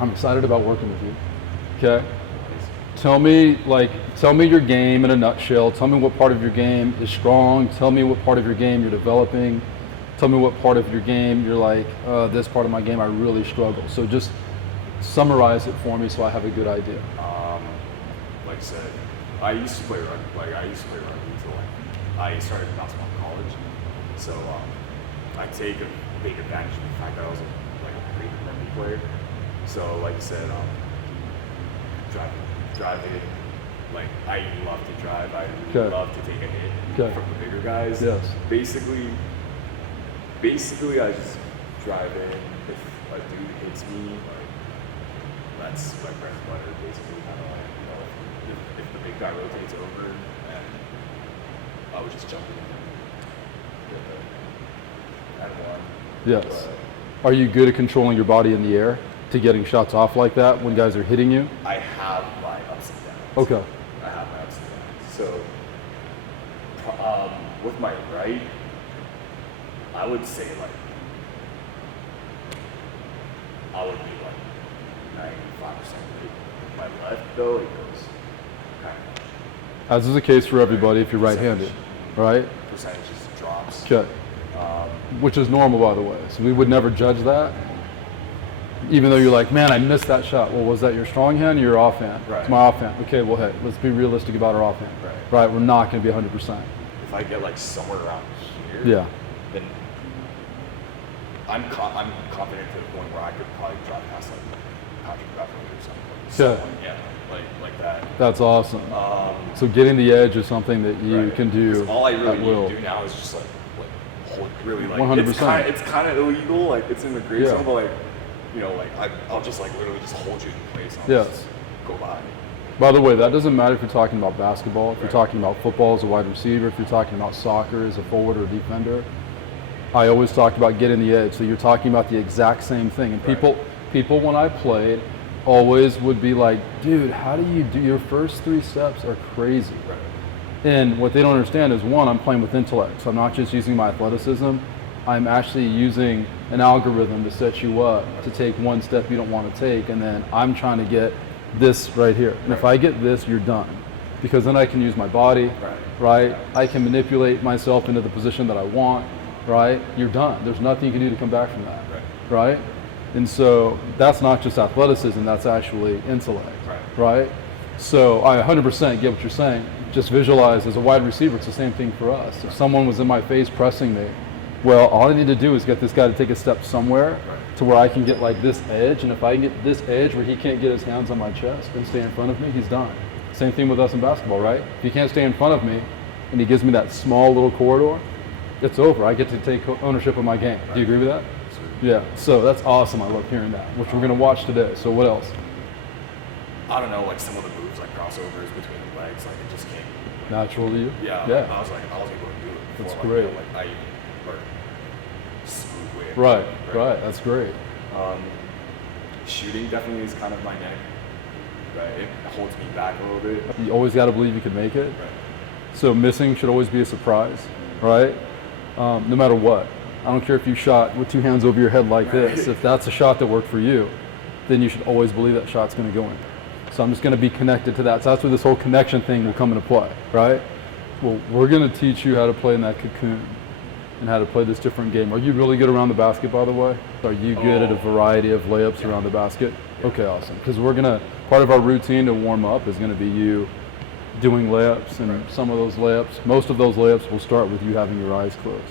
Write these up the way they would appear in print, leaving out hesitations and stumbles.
I'm excited about working with you. Okay? Tell me your game in a nutshell. Tell me what part of your game is strong. Tell me what part of your game you're developing. Tell me what part of your game you're like, this part of my game I really struggle. So just summarize it for me so I have a good idea. Like I said, I used to play rugby. Until I started basketball in college. So I take a big advantage of the fact that I was a pretty good rugby player. So like I said, driving, like I love to drive. I love to take a hit from the bigger guys. Yes. Basically, I just drive in. If a dude hits me, that's my bread and butter. Basically, kind of like, if the big guy rotates over, and I would just jump in and one. Yes. Are you good at controlling your body in the air to getting shots off like that when guys are hitting you? I have my ups and downs. Okay. I have my ups and downs. So, with my right, I would say I would be 95% right. With my left, though, it goes kind of. As is the case for everybody if you're right-handed, right? Percentage just drops. Okay. Which is normal, by the way. So we would never judge that. Even though you're like, man, I missed that shot. Well, was that your strong hand or your offhand? Right. It's my offhand. Okay, well, hey, let's be realistic about our offhand. Right, we're not going to be 100%. If I get somewhere around here, then I'm confident to the point where I could probably drop past Patrick Beverly or something. Yeah. Like that. That's awesome. So getting the edge is something that you can do. All I really at will. need to do now is just hold really 100%. It's kind of illegal, it's in the gray zone, but I'll just literally just hold you in place. And I'll just go by. By the way, that doesn't matter if you're talking about basketball, if you're talking about football as a wide receiver, if you're talking about soccer as a forward or a defender. I always talk about getting the edge. So you're talking about the exact same thing. And people when I played always would be like, dude, how do you do your first 3 steps are crazy. And what they don't understand is, one, I'm playing with intellect. So I'm not just using my athleticism. I'm actually using an algorithm to set you up to take one step you don't want to take. And then I'm trying to get this right here. And if I get this, you're done. Because then I can use my body, right? I can manipulate myself into the position that I want, right? You're done. There's nothing you can do to come back from that, right? And so that's not just athleticism, that's actually intellect, right? So I 100% get what you're saying. Just visualize as a wide receiver, it's the same thing for us. If someone was in my face pressing me, well, all I need to do is get this guy to take a step somewhere to where I can get this edge, and if I can get this edge where he can't get his hands on my chest and stay in front of me, he's done. Same thing with us in basketball, right? If he can't stay in front of me and he gives me that small little corridor, it's over. I get to take ownership of my game. Do you agree with that? Yeah, so that's awesome. I love hearing that, which we're going to watch today. So what else? I don't know, some of the moves, crossovers between the legs, it just came. Natural to you? Yeah. I was able to do it before. That's great. I learned smooth way. Right. That's great. Shooting definitely is kind of my neck. It holds me back a little bit. You always got to believe you can make it. So missing should always be a surprise, right? No matter what. I don't care if you shot with 2 hands over your head like this. If that's a shot that worked for you, then you should always believe that shot's going to go in. So I'm just going to be connected to that. So that's where this whole connection thing will come into play, right? Well, we're going to teach you how to play in that cocoon and how to play this different game. Are you really good around the basket, by the way? Are you good at a variety of layups around the basket? Okay, awesome. Because part of our routine to warm up is going to be you doing layups, and some of those layups, most of those layups will start with you having your eyes closed,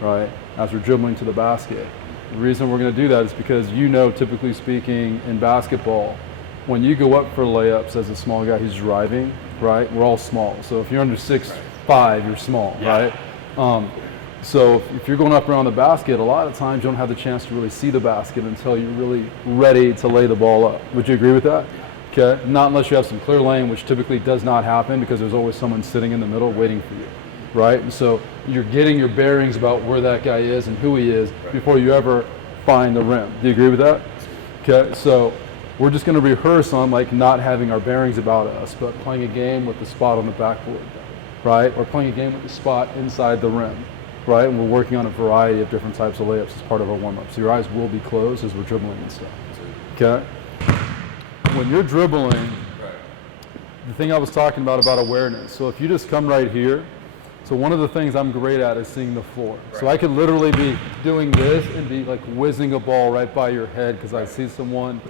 right? As we're dribbling to the basket. The reason we're going to do that is because typically speaking in basketball, when you go up for layups as a small guy who's driving, right? We're all small. So if you're under 6'5", you're small, right? So if you're going up around the basket, a lot of times you don't have the chance to really see the basket until you're really ready to lay the ball up. Would you agree with that? Okay. Not unless you have some clear lane, which typically does not happen because there's always someone sitting in the middle waiting for you, right? And so you're getting your bearings about where that guy is and who he is before you ever find the rim. Do you agree with that? Okay. So we're just going to rehearse on not having our bearings about us, but playing a game with the spot on the backboard, right? Or playing a game with the spot inside the rim, right? And we're working on a variety of different types of layups as part of our warm-up. So your eyes will be closed as we're dribbling and stuff. Okay? when you're dribbling, the thing I was talking about awareness. So if you just come right here, so one of the things I'm great at is seeing the floor. So I could literally be doing this and be like whizzing a ball right by your head because I see someone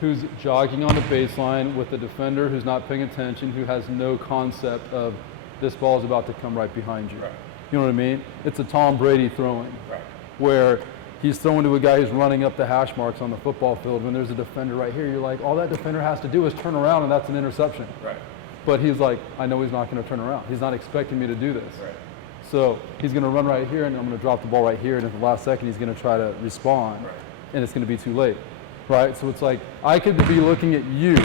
who's jogging on the baseline with a defender who's not paying attention, who has no concept of this ball is about to come right behind you. You know what I mean? It's a Tom Brady throwing, where he's throwing to a guy who's running up the hash marks on the football field. When there's a defender right here, you're like, all that defender has to do is turn around and that's an interception. But he's like, I know he's not going to turn around. He's not expecting me to do this. So he's going to run right here, and I'm going to drop the ball right here, and at the last second he's going to try to respond, and it's going to be too late. So it's like, I could be looking at you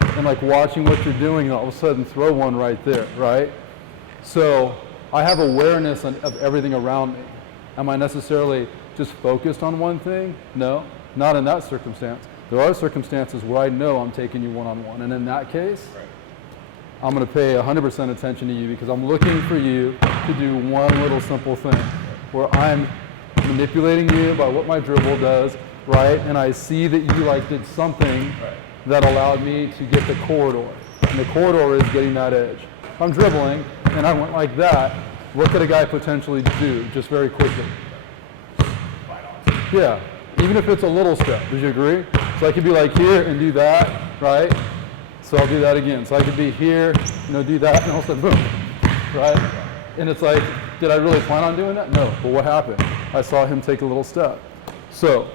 and like watching what you're doing, and all of a sudden throw one right there, So I have awareness of everything around me. Am I necessarily just focused on one thing? No, not in that circumstance. There are circumstances where I know I'm taking you one-on-one, and in that case, I'm going to pay 100% attention to you because I'm looking for you to do one little simple thing where I'm manipulating you by what my dribble does, and I see that you like did something that allowed me to get the corridor, and the corridor is getting that edge. If I'm dribbling and I went like that, what could a guy potentially do just very quickly? Yeah, even if it's a little step, would you agree? So I could be like here and do that, So I'll do that again. So I could be here, do that, and all of a sudden, boom, And it's like, did I really plan on doing that? No, but what happened? I saw him take a little step. So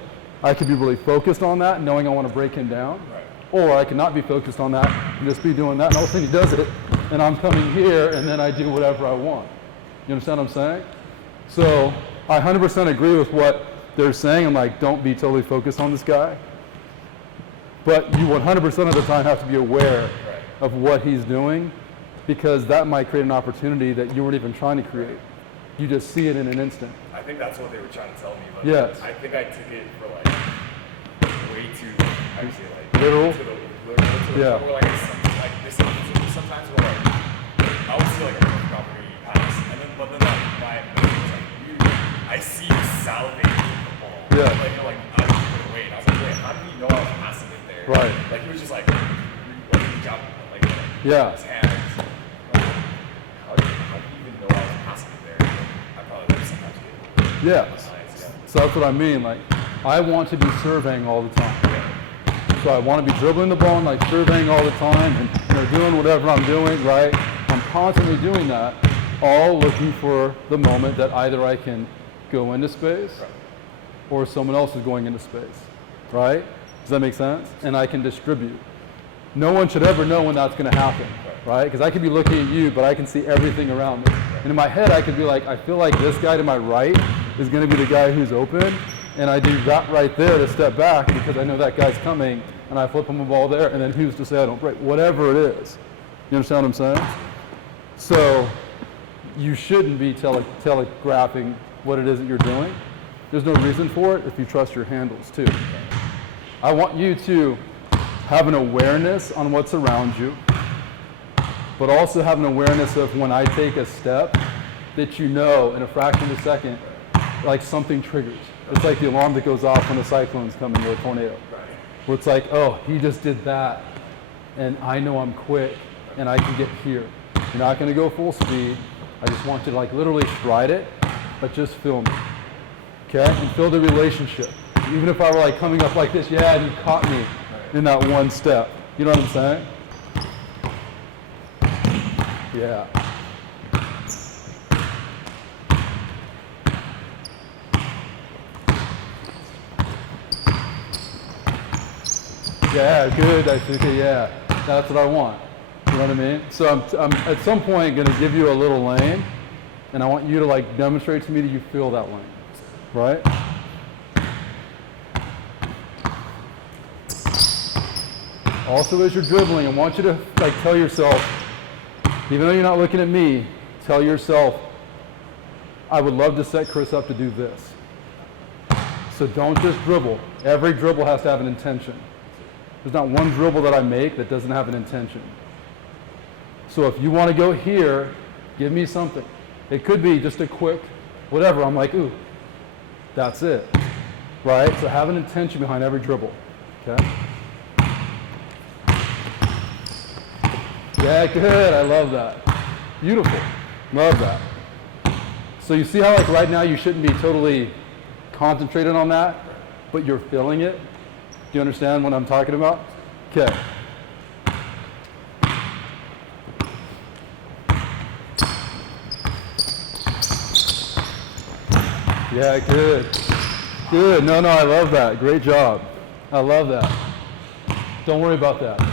I could be really focused on that, knowing I want to break him down, or I could not be focused on that and just be doing that, and all of a sudden he does it, and I'm coming here, and then I do whatever I want. You understand what I'm saying? So I 100% agree with what they're saying. I'm like, don't be totally focused on this guy. But you 100% of the time have to be aware of what he's doing, because that might create an opportunity that you weren't even trying to create. You just see it in an instant. I think that's what they were trying to tell me. But Yes. I think I took it for way too, how do you say, Literal? To the Yeah. Where this sometimes where I would see a perfect opportunity pass, but then I see you salivating the ball. Yeah. You're like, I was put it away. And I was like, wait, how did you know I was passing it there? Like he was just like, his hands. How do you even know I was passing it there? I probably would sometimes get So that's what I mean. Like, I want to be surveying all the time. So I want to be dribbling the ball and like surveying all the time, and doing whatever I'm doing. I'm constantly doing that, all looking for the moment that either I can go into space, or someone else is going into space. Does that make sense? And I can distribute. No one should ever know when that's going to happen, Because I could be looking at you, but I can see everything around me. And in my head, I could be like, I feel like this guy to my right is going to be the guy who's open, and I do that right there to step back because I know that guy's coming, and I flip him a ball there, and then who's to say I don't break? Whatever it is. You understand what I'm saying? So you shouldn't be telegraphing what it is that you're doing. There's no reason for it if you trust your handles too. I want you to have an awareness on what's around you, but also have an awareness of when I take a step that in a fraction of a second, like something triggers. It's like the alarm that goes off when a cyclone's coming or a tornado. Where it's like, oh, he just did that, and I know I'm quick, and I can get here. You're not going to go full speed. I just want you to literally stride it, but just feel me. And feel the relationship. Even if I were coming up like this, and you caught me in that one step. You know what I'm saying? Yeah. Yeah, good, Diasuke, yeah. That's what I want. You know what I mean? So I'm at some point going to give you a little lane, and I want you to demonstrate to me that you feel that lane. Also, as you're dribbling, I want you to tell yourself, even though you're not looking at me, tell yourself, I would love to set Chris up to do this. So don't just dribble. Every dribble has to have an intention. There's not one dribble that I make that doesn't have an intention. So if you want to go here, give me something. It could be just a quick whatever. I'm like, ooh, that's it. So have an intention behind every dribble. Okay? Yeah, good. I love that. Beautiful. Love that. So you see how like right now you shouldn't be totally concentrated on that, but you're feeling it? Do you understand what I'm talking about? Okay. Yeah, good. Good. No, I love that. Great job. I love that. Don't worry about that.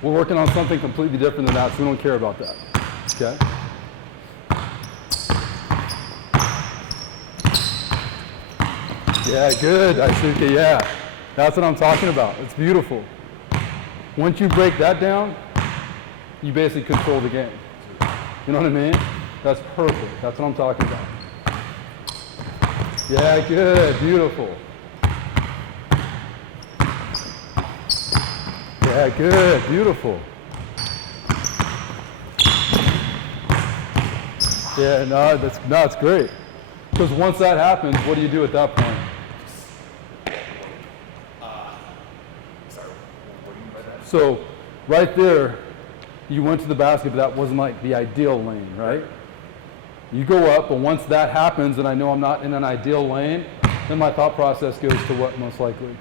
We're working on something completely different than that, so we don't care about that. Okay? Yeah, good, Diasuke, yeah. That's what I'm talking about. It's beautiful. Once you break that down, you basically control the game. You know what I mean? That's perfect. That's what I'm talking about. Yeah, good, beautiful. Yeah, good, beautiful. Yeah, no, it's great. Because once that happens, what do you do at that point? Sorry, what do you mean by that? So, right there, you went to the basket, but that wasn't like the ideal lane, right? You go up, but once that happens, and I know I'm not in an ideal lane, then my thought process goes to what most likely?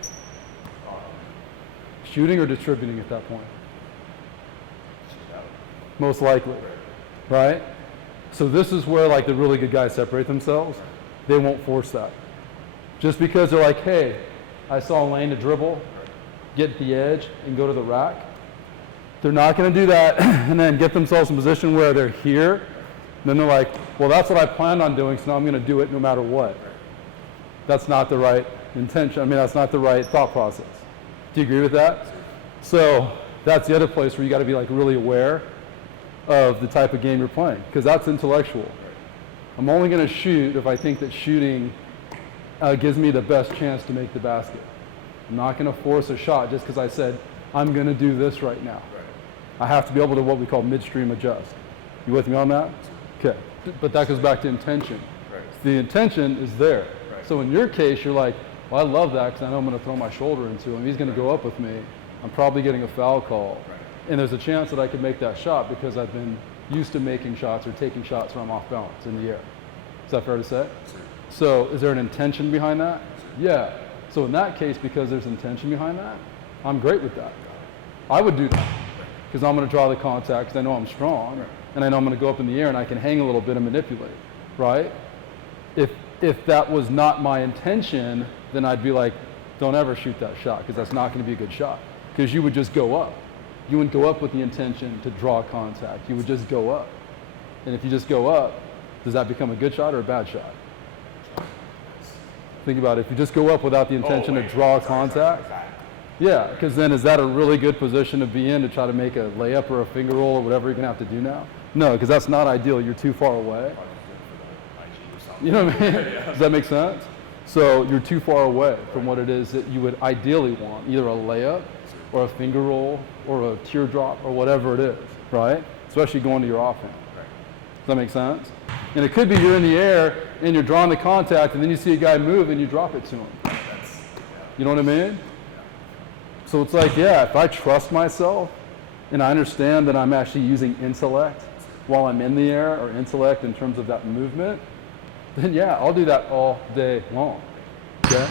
Shooting or distributing at that point? Most likely, right? So this is where like the really good guys separate themselves. They won't force that. Just because they're like, hey, I saw a lane to dribble, get the edge, and go to the rack. They're not going to do that and then get themselves in a position where they're here. And then they're like, well, that's what I planned on doing, so now I'm going to do it no matter what. That's not the right intention. I mean, that's not the right thought process. Do you agree with that? So that's the other place where you got to be like really aware of the type of game you're playing, because that's intellectual. I'm only going to shoot if I think that shooting gives me the best chance to make the basket. I'm not going to force a shot just because I said, I'm going to do this right now. I have to be able to what we call midstream adjust. You with me on that? Okay. But that goes back to intention. The intention is there. So in your case, you're like, well, I love that because I know I'm going to throw my shoulder into him. He's going to go up with me. I'm probably getting a foul call. And there's a chance that I could make that shot because I've been used to making shots or taking shots when I'm off balance in the air. Is that fair to say? So is there an intention behind that? Yeah. So in that case, because there's intention behind that, I'm great with that. I would do that because I'm going to draw the contact because I know I'm strong and I know I'm going to go up in the air and I can hang a little bit and manipulate, right? If that was not my intention, then I'd be like, don't ever shoot that shot because that's not going to be a good shot because you would just go up. You wouldn't go up with the intention to draw contact. You would just go up. And if you just go up, does that become a good shot or a bad shot? Think about it. If you just go up without the intention to draw contact, yeah, because then is that a really good position to be in to try to make a layup or a finger roll or whatever you're going to have to do now? No, because that's not ideal. You're too far away. You know what I mean? Does that make sense? So you're too far away from what it is that you would ideally want, either a layup or a finger roll or a teardrop or whatever it is, right? Especially going to your offhand. Does that make sense? And it could be you're in the air and you're drawing the contact and then you see a guy move and you drop it to him. You know what I mean? So it's like, yeah, if I trust myself and I understand that I'm actually using intellect while I'm in the air, or intellect in terms of that movement, then yeah, I'll do that all day long. Okay?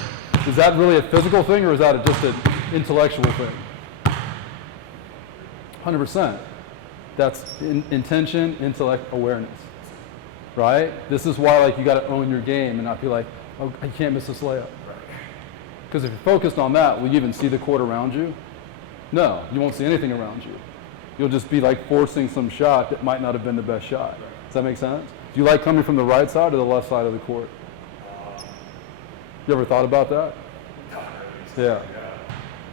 Is that really a physical thing or is that just an intellectual thing? 100%. That's intention, intellect, awareness. Right? This is why like you got to own your game and not be like, oh, I can't miss this layup. Because if you're focused on that, will you even see the court around you? No, you won't see anything around you. You'll just be like forcing some shot that might not have been the best shot. Does that make sense? Do you like coming from the right side or the left side of the court? You ever thought about that? Yeah.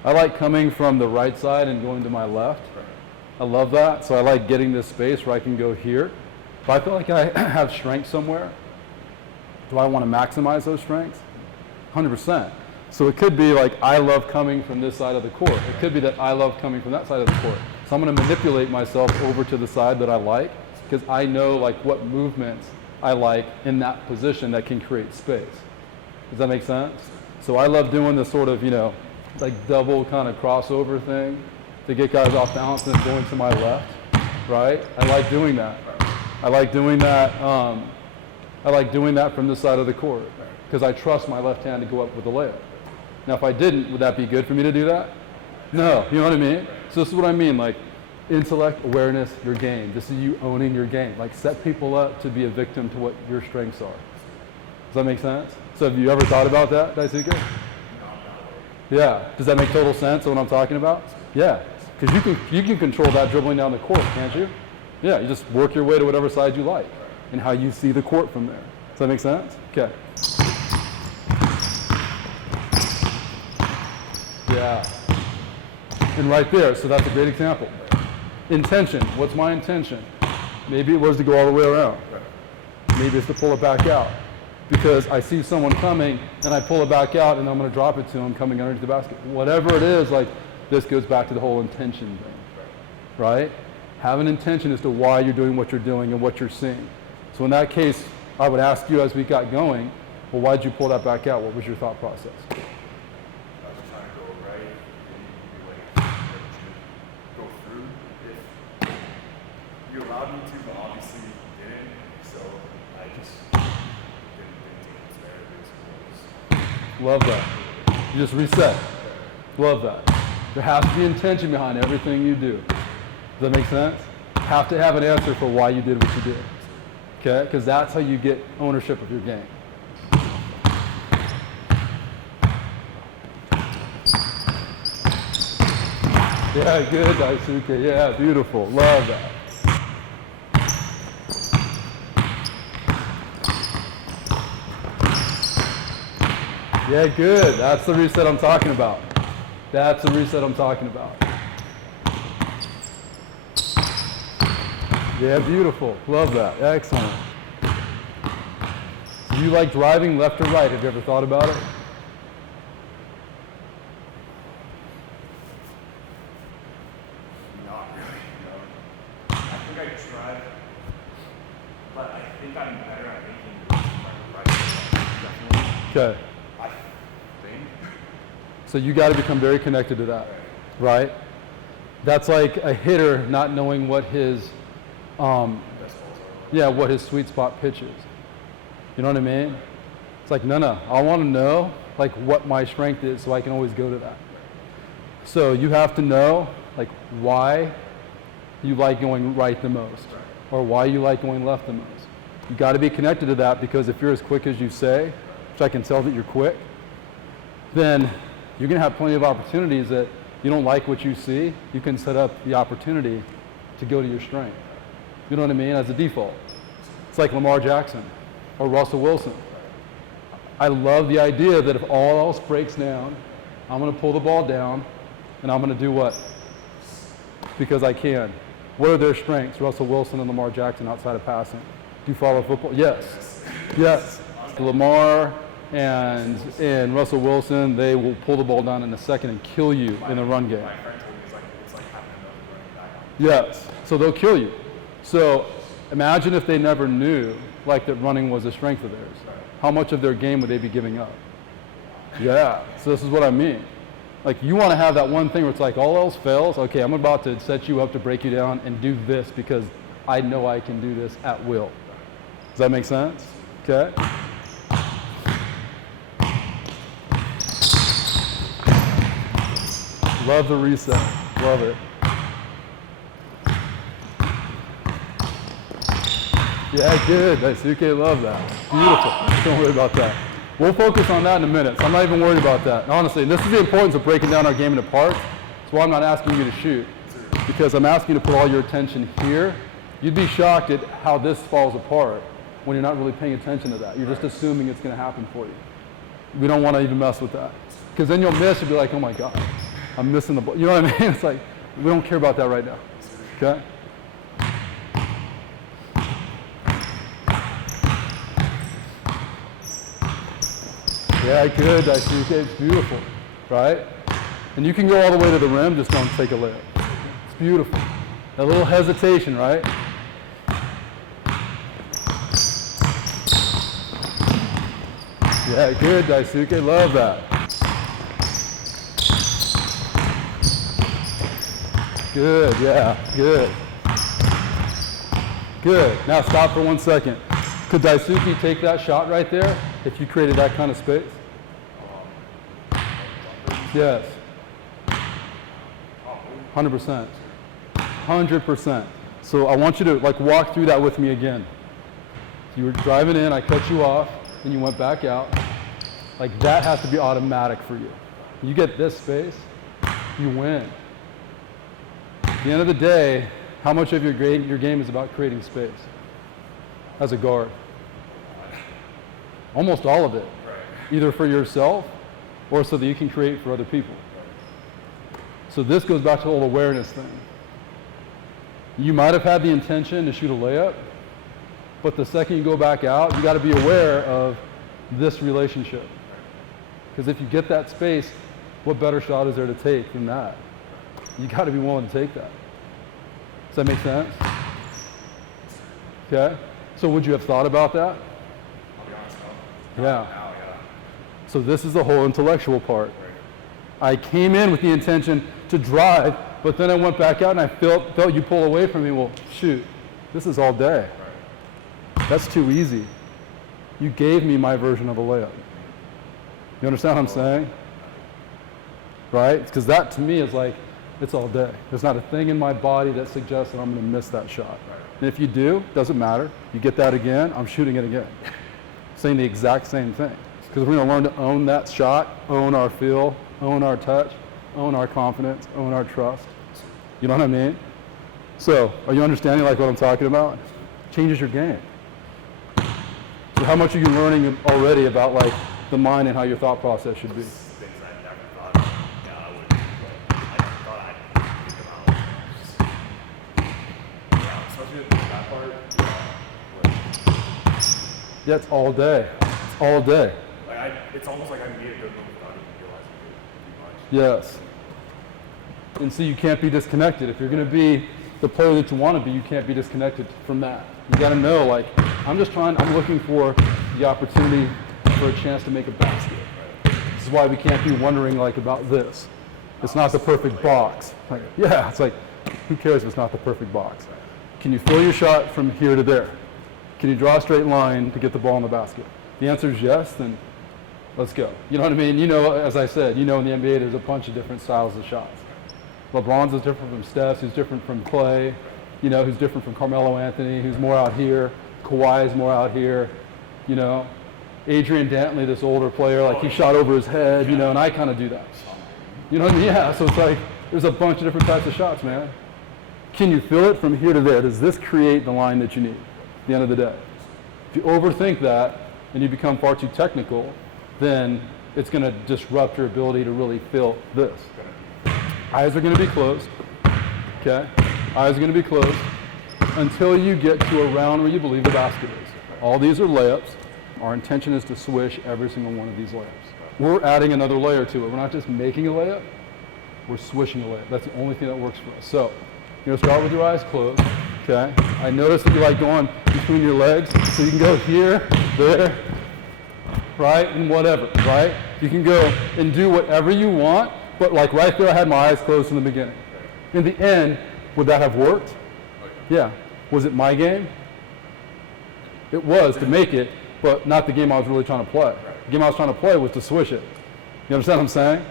I like coming from the right side and going to my left. I love that. So I like getting this space where I can go here. If I feel like I have strength somewhere, do I want to maximize those strengths? 100%. So it could be like I love coming from this side of the court. It could be that I love coming from that side of the court. So I'm going to manipulate myself over to the side that I like because I know like what movements I like in that position that can create space. Does that make sense? So I love doing this sort of, you know, like double kind of crossover thing to get guys off balance and going to my left. right? I like doing that. I like doing that. I like doing that from the side of the court because I trust my left hand to go up with the layup. Now, if I didn't, would that be good for me to do that? No, you know what I mean? So this is what I mean, like intellect, awareness, your game. This is you owning your game. Like set people up to be a victim to what your strengths are. Does that make sense? So have you ever thought about that, Diasuke? Yeah. Does that make total sense of what I'm talking about? Yeah. Because you can control that dribbling down the court, can't you? Yeah, you just work your way to whatever side you like and how you see the court from there. Does that make sense? Okay. Yeah. And right there, so that's a great example. Intention, what's my intention? Maybe it was to go all the way around. Maybe it's to pull it back out. Because I see someone coming and I pull it back out and I'm going to drop it to him coming underneath the basket. Whatever it is, like this goes back to the whole intention thing, right? Have an intention as to why you're doing what you're doing and what you're seeing. So in that case, I would ask you as we got going, well, why did you pull that back out? What was your thought process? You allowed me to, but obviously you didn't. So I just didn't think it was there. Love that. You just reset. Love that. There has to be intention behind everything you do. Does that make sense? Have to have an answer for why you did what you did. Okay? Because that's how you get ownership of your game. Yeah, good, Diasuke. Yeah, beautiful. Love that. Yeah, good. That's the reset I'm talking about. That's the reset I'm talking about. Yeah, beautiful. Love that. Excellent. Do you like driving left or right? Have you ever thought about it? Not really, no. I think I drive, but I think I'm better at making the right. Definitely. Okay. I think. So you got to become very connected to that, right? That's like a hitter not knowing what his, what his sweet spot pitch is. You know what I mean? It's like, no, I want to know like what my strength is so I can always go to that. So you have to know like why you like going right the most or why you like going left the most. You got to be connected to that because if you're as quick as you say, which I can tell that you're quick, then you're going to have plenty of opportunities that you don't like what you see. You can set up the opportunity to go to your strength. You know what I mean? As a default. It's like Lamar Jackson or Russell Wilson. I love the idea that if all else breaks down, I'm going to pull the ball down and I'm going to do what? Because I can. What are their strengths, Russell Wilson and Lamar Jackson, outside of passing? Do you follow football? Yes. Yes. Lamar and Russell Wilson, they will pull the ball down in a second and kill you in the run game. My friend told me it's like having another running back. Yes. So they'll kill you. So imagine if they never knew like that running was a strength of theirs. How much of their game would they be giving up? Yeah. So this is what I mean. Like you want to have that one thing where it's like all else fails. Okay, I'm about to set you up to break you down and do this because I know I can do this at will. Does that make sense? Okay. Love the reset. Love it. Yeah, good. Diasuke, love that. Beautiful. Don't worry about that. We'll focus on that in a minute. So I'm not even worried about that. And honestly, this is the importance of breaking down our game into parts. That's why I'm not asking you to shoot. Because I'm asking you to put all your attention here. You'd be shocked at how this falls apart when you're not really paying attention to that. You're just assuming it's going to happen for you. We don't want to even mess with that. Because then you'll miss and be like, oh my God, I'm missing the ball. You know what I mean? It's like, we don't care about that right now. Okay? Yeah, good. It's beautiful, right? And you can go all the way to the rim, just don't take a layup. It's beautiful. A little hesitation, right? Yeah, good, Diasuke. Love that. Good, yeah, good. Good. Now stop for 1 second. Could Diasuke take that shot right there if you created that kind of space? Yes. 100%. 100%. So I want you to like walk through that with me again. You were driving in, I cut you off, and you went back out. Like that has to be automatic for you. You get this space, you win. At the end of the day, how much of your game is about creating space as a guard? Almost all of it. Either for yourself or so that you can create for other people. So this goes back to the whole awareness thing. You might have had the intention to shoot a layup, but the second you go back out, you got to be aware of this relationship. Because if you get that space, what better shot is there to take than that? You got to be willing to take that. Does that make sense? Okay. So would you have thought about that? I'll be honest, Yeah. now, yeah. So this is the whole intellectual part. I came in with the intention to drive, but then I went back out and I felt you pull away from me. Well, shoot, this is all day. That's too easy. You gave me my version of a layup. You understand what I'm saying? Right? Because that to me is like, it's all day. There's not a thing in my body that suggests that I'm going to miss that shot. And if you do, doesn't matter. You get that again, I'm shooting it again. Saying the exact same thing. Because we're going to learn to own that shot, own our feel, own our touch, own our confidence, own our trust. You know what I mean? So, are you understanding like what I'm talking about? Changes your game. So how much are you learning already about like the mind and how your thought process should be? Things I never thought of. Yeah, I would, but I never thought I'd think about. Yeah, especially with that part. Yeah, it's all day. It's all day. Like it's almost like I made a good move without even realizing it too much. Yes. And so you can't be disconnected. If you're going to be the player that you want to be, you can't be disconnected from that. You got to know, like, I'm looking for the opportunity for a chance to make a basket. This is why we can't be wondering, like, about this. It's not the perfect box. Like, yeah, it's like, who cares if it's not the perfect box? Can you fill your shot from here to there? Can you draw a straight line to get the ball in the basket? The answer is yes, then let's go. You know what I mean? You know, as I said, you know in the NBA there's a bunch of different styles of shots. LeBron's is different from Steph's, who's different from Clay, you know, who's different from Carmelo Anthony, who's more out here. Kawhi is more out here, you know. Adrian Dantley, this older player, like he shot over his head, you know, and I kind of do that. You know what I mean? Yeah, so it's like there's a bunch of different types of shots, man. Can you feel it from here to there? Does this create the line that you need at the end of the day? If you overthink that and you become far too technical, then it's going to disrupt your ability to really feel this. Eyes are going to be closed, okay? Eyes are going to be closed until you get to around where you believe the basket is. All these are layups. Our intention is to swish every single one of these layups. We're adding another layer to it. We're not just making a layup, we're swishing a layup. That's the only thing that works for us. So, you're going to start with your eyes closed, okay? I notice that you like going between your legs, so you can go here, there, right, and whatever, right? You can go and do whatever you want, but like right there I had my eyes closed in the beginning. In the end, would that have worked? Yeah. Was it my game? It was to make it, but not the game I was really trying to play. The game I was trying to play was to swish it. You understand what I'm saying?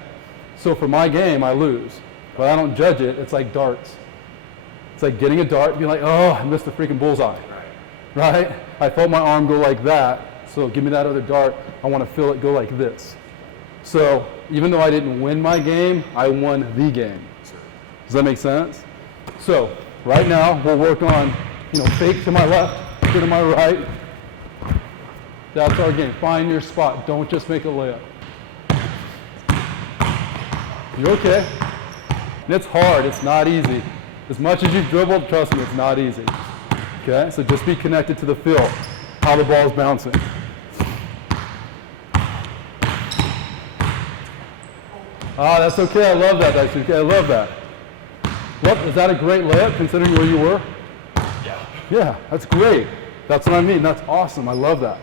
So for my game, I lose. But I don't judge it. It's like darts. It's like getting a dart and being like, oh, I missed the freaking bullseye. Right? I felt my arm go like that, so give me that other dart. I want to feel it go like this. So even though I didn't win my game, I won the game. Does that make sense? So right now, we'll work on, fake to my left, to my right. That's our game. Find your spot. Don't just make a layup. You're okay. And it's hard. It's not easy. As much as you've dribbled, trust me, it's not easy. Okay? So just be connected to the feel, how the ball's bouncing. Ah, that's okay. I love that, Diasuke. I love that. Well, is that a great layup considering where you were? Yeah. Yeah, that's great. That's what I mean. That's awesome. I love that.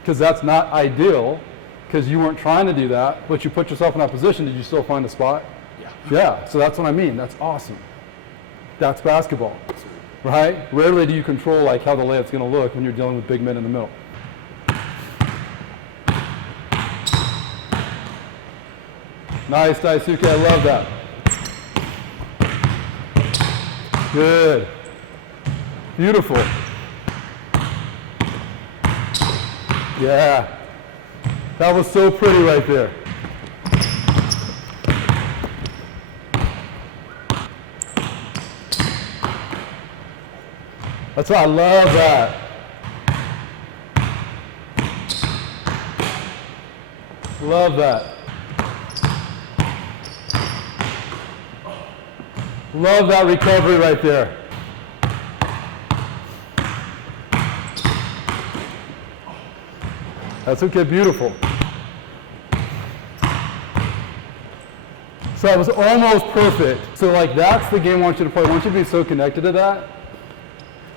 Because that's not ideal, because you weren't trying to do that, but you put yourself in that position. Did you still find a spot? Yeah. Yeah, so that's what I mean. That's awesome. That's basketball. right? Rarely do you control like how the layup's going to look when you're dealing with big men in the middle. Nice, Diasuke, I love that. Good. Beautiful. Yeah. That was so pretty right there. That's right, I love that. Love that. Love that recovery right there. That's okay, beautiful. So that was almost perfect. So like that's the game I want you to play. I want you to be so connected to that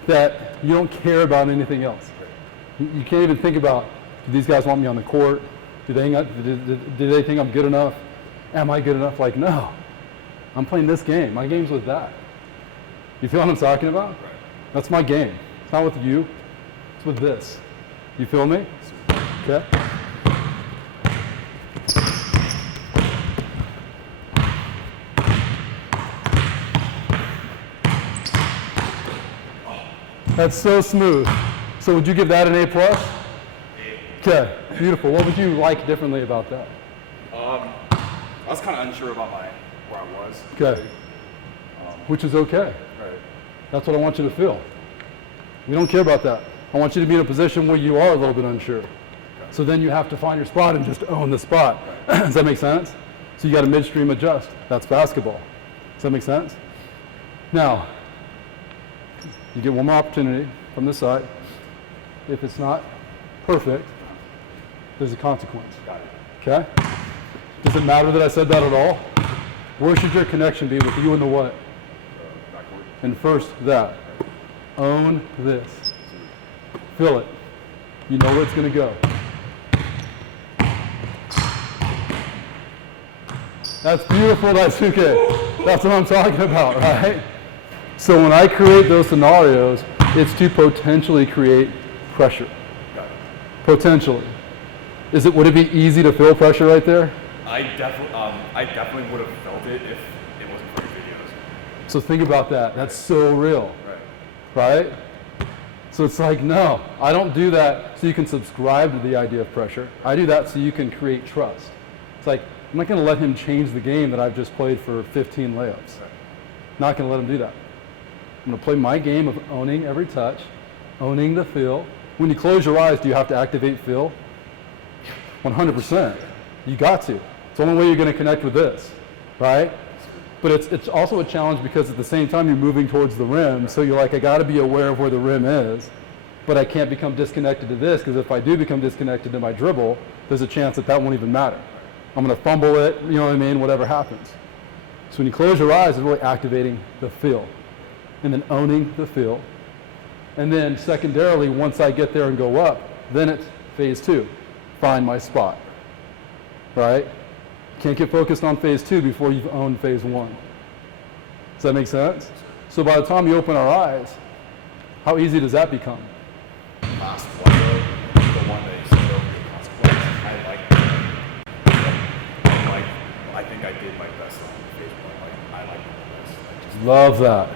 that you don't care about anything else. You can't even think about, do these guys want me on the court? Do they think I'm good enough? Am I good enough? Like, no. I'm playing this game. My game's with that. You feel what I'm talking about? Right. That's my game. It's not with you. It's with this. You feel me? Okay. That's so smooth. So would you give that an A+? Okay, beautiful. What would you like differently about that? I was kind of unsure about where I was. Okay. Which is okay. Right. That's what I want you to feel. We don't care about that. I want you to be in a position where you are a little bit unsure. Okay. So then you have to find your spot and just own the spot. Right. Does that make sense? So you got to midstream adjust. That's basketball. Does that make sense? Now, you get one more opportunity from this side. If it's not perfect, there's a consequence. Got it. Okay? Does it matter that I said that at all? Where should your connection be with you and the what? Backward. And first, that. Own this. Feel it. You know where it's going to go. That's beautiful, Diasuke. That's what I'm talking about, right? So when I create those scenarios, it's to potentially create pressure. Got it. Potentially. Would it be easy to feel pressure right there? I definitely would have felt it if it wasn't for your videos. So think about that. That's so real. Right. Right? So it's like, no, I don't do that so you can subscribe to the idea of pressure. I do that so you can create trust. It's like, I'm not going to let him change the game that I've just played for 15 layups. Right. Not going to let him do that. I'm going to play my game of owning every touch, owning the feel. When you close your eyes, do you have to activate feel? 100%. You got to. It's the only way you're going to connect with this, right? But it's also a challenge because at the same time you're moving towards the rim, so you're like, I got to be aware of where the rim is, but I can't become disconnected to this, because if I do become disconnected to my dribble, there's a chance that won't even matter. I'm going to fumble it, you know what I mean, whatever happens. So when you close your eyes, it's really activating the feel, and then owning the feel. And then secondarily, once I get there and go up, then it's phase 2, find my spot, right? Can't get focused on phase 2 before you've owned phase 1. Does that make sense? So by the time you open our eyes, how easy does that become? Last one, the one that you said over your consequence, I think I did my best on phase 1. I like the best. Love that.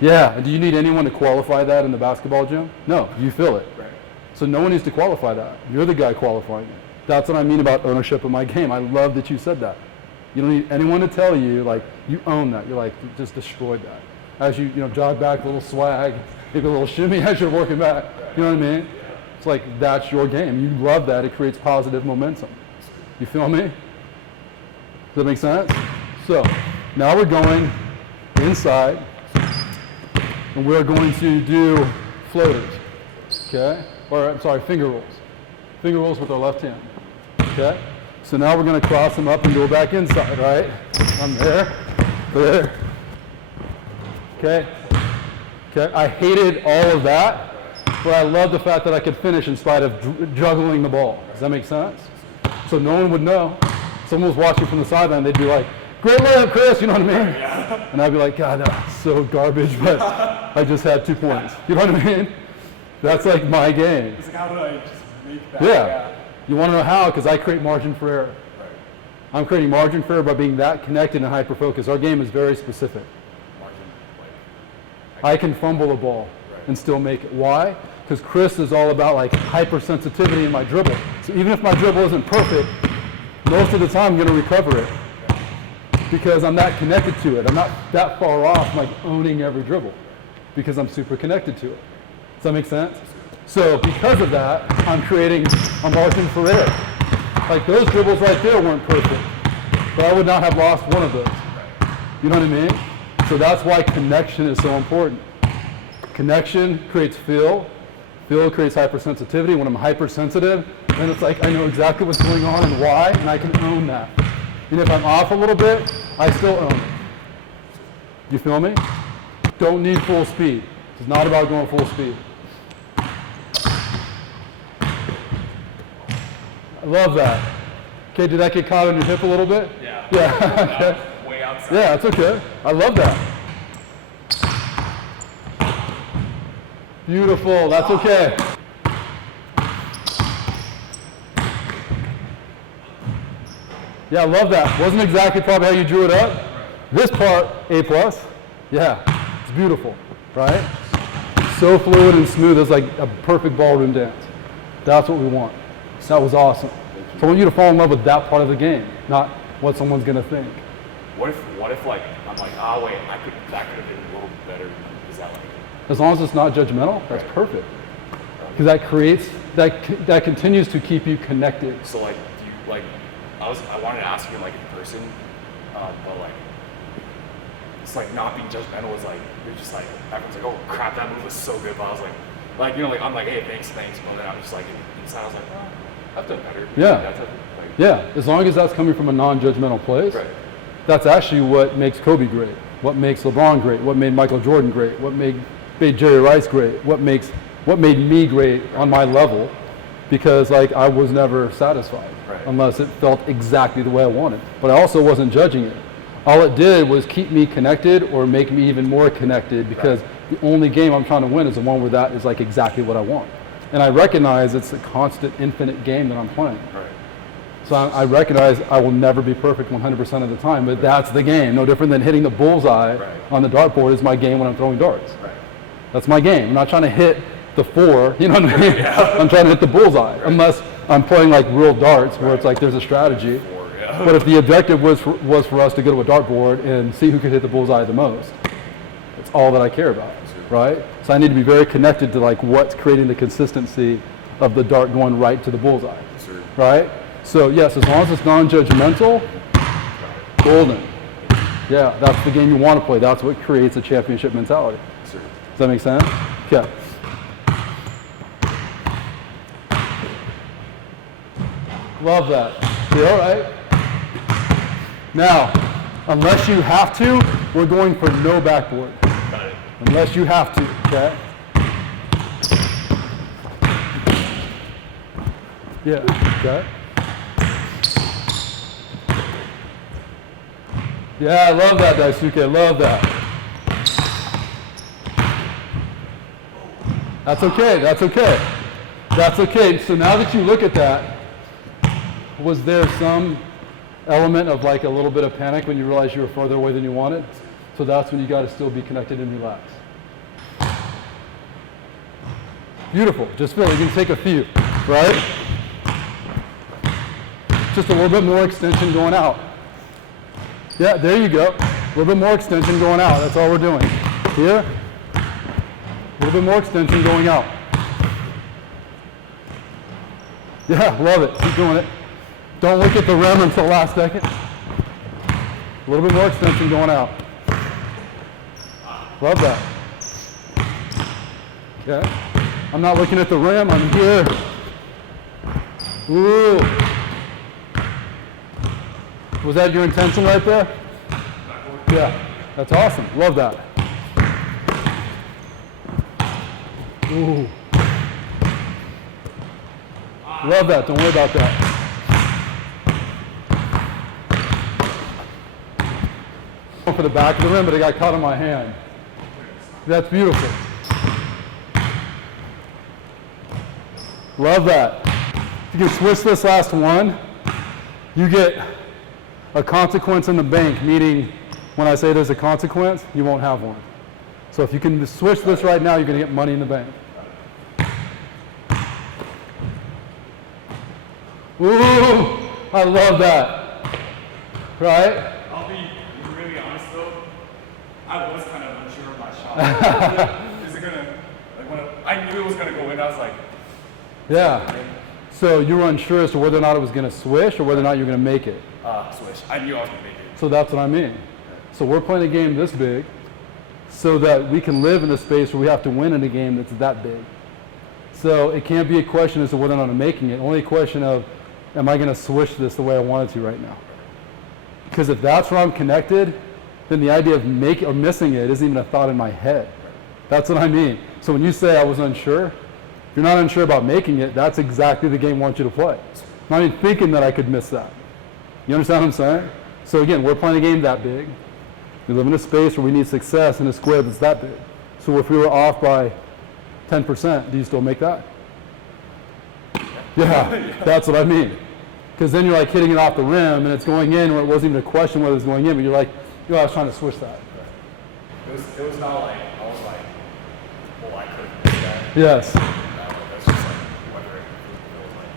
Yeah, do you need anyone to qualify that in the basketball gym? No, you feel it. Right. So no one needs to qualify that. You're the guy qualifying it. That's what I mean about ownership of my game. I love that you said that. You don't need anyone to tell you, like, you own that. You're like, you just destroyed that. As you jog back, a little swag, maybe a little shimmy as you're working back. You know what I mean? It's like, that's your game. You love that. It creates positive momentum. You feel me? Does that make sense? So, now we're going inside, and we're going to do floaters, okay? Or, I'm sorry, finger rolls. Finger rolls with our left hand, okay? So now we're going to cross them up and go back inside, right? I'm there, okay? Okay, I hated all of that, but I love the fact that I could finish in spite of juggling the ball. Does that make sense? So no one would know. Someone was watching from the sideline, they'd be like, great layup, Chris, you know what I mean? And I'd be like, God, that's so garbage, but I just had 2 points. You know what I mean? That's like my game. It's like, how do I just make that? Yeah. You want to know how? Because I create margin for error. Right. I'm creating margin for error by being that connected and hyper-focused. Our game is very specific. Margin, I can fumble a ball and still make it. Why? Because Chris is all about like hypersensitivity in my dribble. So even if my dribble isn't perfect, most of the time I'm going to recover it because I'm that connected to it. I'm not that far off like owning every dribble because I'm super connected to it. Does that make sense? So because of that, I'm creating a margin for error. Like those dribbles right there weren't perfect, but I would not have lost one of those. You know what I mean? So that's why connection is so important. Connection creates feel. Feel creates hypersensitivity. When I'm hypersensitive, then it's like I know exactly what's going on and why, and I can own that. And if I'm off a little bit, I still own it. You feel me? Don't need full speed. It's not about going full speed. I love that. Okay, did that get caught on your hip a little bit? Yeah. Yeah. Okay. Way outside. Yeah, it's okay. I love that. Beautiful. That's okay. Yeah, I love that. Wasn't exactly probably how you drew it up. This part, A+. Yeah, it's beautiful, right? So fluid and smooth. It's like a perfect ballroom dance. That's what we want. That was awesome. So I want you to fall in love with that part of the game, not what someone's going to think. What if like, I'm like, wait, that could have been a little better. Is that like? As long as it's not judgmental, that's perfect. Because that creates, that continues to keep you connected. So like, do you like, I wanted to ask you like in person, but like, it's like not being judgmental is like, you're just like, everyone's like, oh crap, that move was so good, but I was like, you know, like, I'm like, hey, thanks, but then I'm just like, inside I was like, oh, I've done better. Yeah. Yeah, as long as that's coming from a non-judgmental place, that's actually what makes Kobe great, what makes LeBron great, what made Michael Jordan great, what made Jerry Rice great, what made me great on my level, because like I was never satisfied unless it felt exactly the way I wanted. But I also wasn't judging it. All it did was keep me connected or make me even more connected because the only game I'm trying to win is the one where that is like exactly what I want. And I recognize it's a constant, infinite game that I'm playing. So I recognize I will never be perfect 100% of the time, but that's the game. No different than hitting the bullseye on the dartboard is my game when I'm throwing darts. That's my game. I'm not trying to hit the 4, you know what I mean? I'm trying to hit the bullseye, unless I'm playing like real darts where it's like there's a strategy. But if the objective was for us to go to a dartboard and see who could hit the bullseye the most, that's all that I care about, right? So I need to be very connected to like what's creating the consistency of the dart going right to the bullseye, right? So yes, as long as it's non-judgmental, golden. Yeah, that's the game you want to play. That's what creates a championship mentality. Does that make sense? Okay. Love that. You all right? Now, unless you have to, we're going for no backboard. Got it. Unless you have to, okay? Yeah, okay. Yeah, I love that, Diasuke. I love that. That's okay. That's okay. That's okay. So now that you look at that, was there some element of like a little bit of panic when you realized you were further away than you wanted? So that's when you got to still be connected and relax. Beautiful. Just feel it. You can take a few, right? Just a little bit more extension going out. Yeah, there you go. A little bit more extension going out. That's all we're doing. Here. A little bit more extension going out. Yeah, love it. Keep doing it. Don't look at the rim until the last second. A little bit more extension going out. Love that. Okay. I'm not looking at the rim. I'm here. Ooh. Was that your intention right there? Yeah. That's awesome. Love that. Ooh. Love that. Don't worry about that. For the back of the rim, but it got caught in my hand. That's beautiful. Love that. If you can switch this last one, you get a consequence in the bank, meaning when I say there's a consequence, you won't have one. So if you can switch this right now, you're going to get money in the bank. Ooh, I love that. Right? I'll be really honest though. I was kind of unsure of my shot. Is it gonna? Like when I knew it was gonna go in, I was like, Yeah. So you were unsure as to whether or not it was going to swish or whether or not you're going to make it. Swish. I knew I was gonna make it. So that's what I mean. So we're playing a game this big so that we can live in a space where we have to win in a game that's that big. So it can't be a question as to whether or not I'm making it. Only a question of, am I going to swish this the way I want it to right now? Because if that's where I'm connected, then the idea of making or missing it isn't even a thought in my head. That's what I mean. So when you say I was unsure, if you're not unsure about making it, that's exactly the game wants you to play. I'm not even thinking that I could miss that. You understand what I'm saying? So again, we're playing a game that big. We live in a space where we need success in a square that's that big. So if we were off by 10%, do you still make that? Yeah, that's what I mean. Because then you're like hitting it off the rim and it's going in where it wasn't even a question whether it was going in, but you're like, I was trying to switch that. It was not like, I was like, well, I couldn't do that. Yes. That's just like, whether it was like,